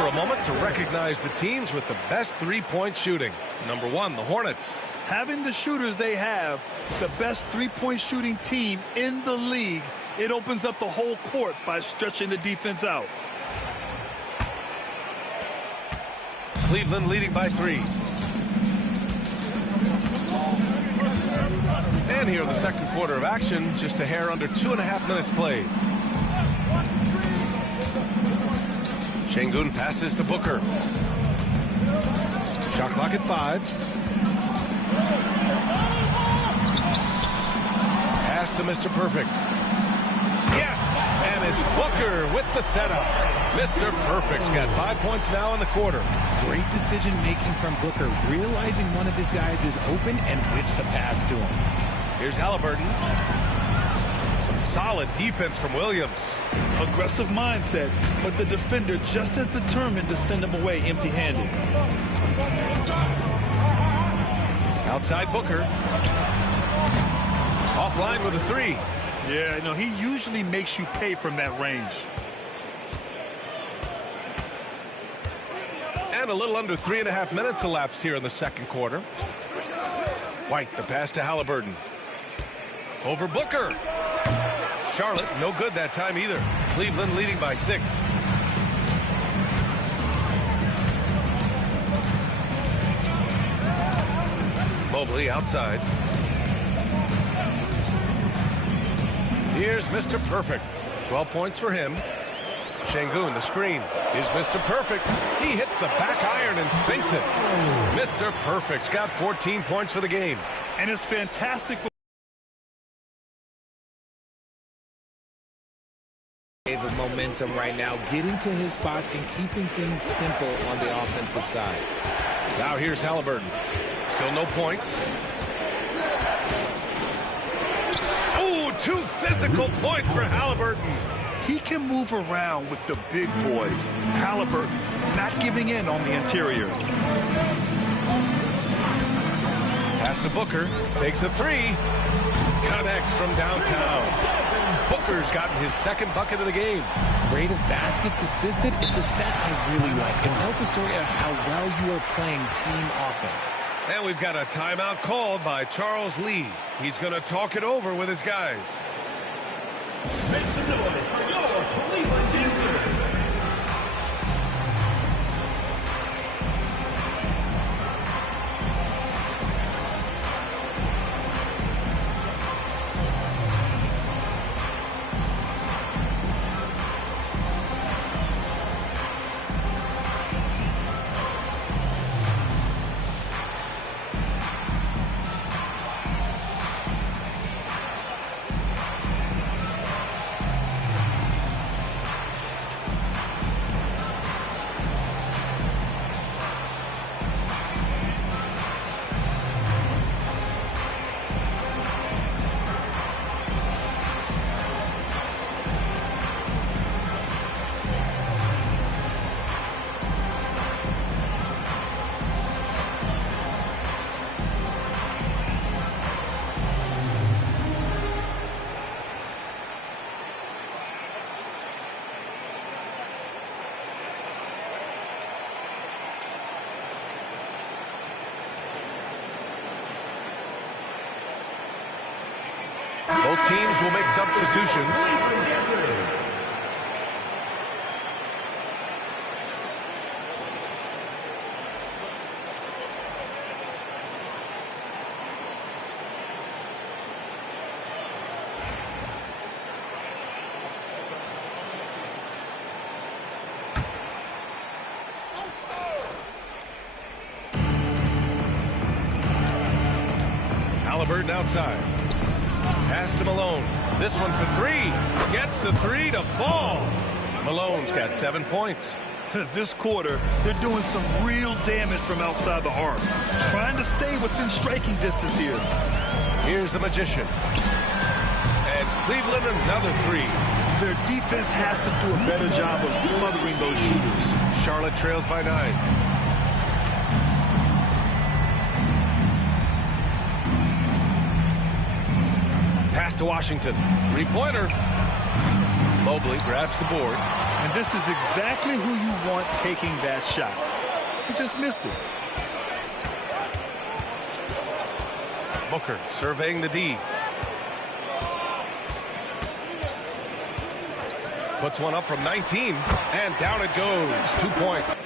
for a moment to recognize the teams with the best three-point shooting. Number 1, the Hornets. Having the shooters they have, the best three-point shooting team in the league, it opens up the whole court by stretching the defense out. Cleveland leading by 3. And here in the second quarter of action, just a hair under 2.5 minutes played. Şengün passes to Booker. Shot clock at 5. Pass to Mr. Perfect. Yes! And it's Booker with the setup. Mr. Perfect's got 5 points now in the quarter. Great decision making from Booker, realizing one of his guys is open and whips the pass to him. Here's Halliburton. Some solid defense from Williams. Aggressive mindset, but the defender just as determined to send him away empty-handed. Outside Booker. Offline with a 3. Yeah, you know, he usually makes you pay from that range. And a little under 3.5 minutes elapsed here in the second quarter. White, the pass to Halliburton. Over Booker. Charlotte, no good that time either. Cleveland leading by 6. Mobley outside. Here's Mr. Perfect. 12 points for him. Şengün, the screen. Here's Mr. Perfect. He hits the back iron and sinks it. Mr. Perfect's got 14 points for the game. And it's fantastic. The momentum right now, getting to his spots and keeping things simple on the offensive side. Now here's Halliburton. Still no points. Ooh, 2 physical points for Halliburton. He can move around with the big boys. Halliburton not giving in on the interior. Pass to Booker. Takes a 3. Connects from downtown. Booker's gotten his second bucket of the game. Rate of baskets assisted, it's a stat I really like. It tells the story of how well you are playing team offense. And we've got a timeout called by Charles Lee. He's going to talk it over with his guys. Make some noise for your Cleveland Dancers. Both teams will make substitutions. Halliburton outside. Pass to Malone. This one for 3. Gets the 3 to fall. Malone's got 7 points. This quarter, they're doing some real damage from outside the arc. Trying to stay within striking distance here. Here's the Magician. And Cleveland another 3. Their defense has to do a better job of smothering those shooters. Charlotte trails by 9. Pass to Washington. 3-pointer. Mobley grabs the board. And this is exactly who you want taking that shot. He just missed it. Booker surveying the D. Puts one up from 19, and down it goes. 2 points.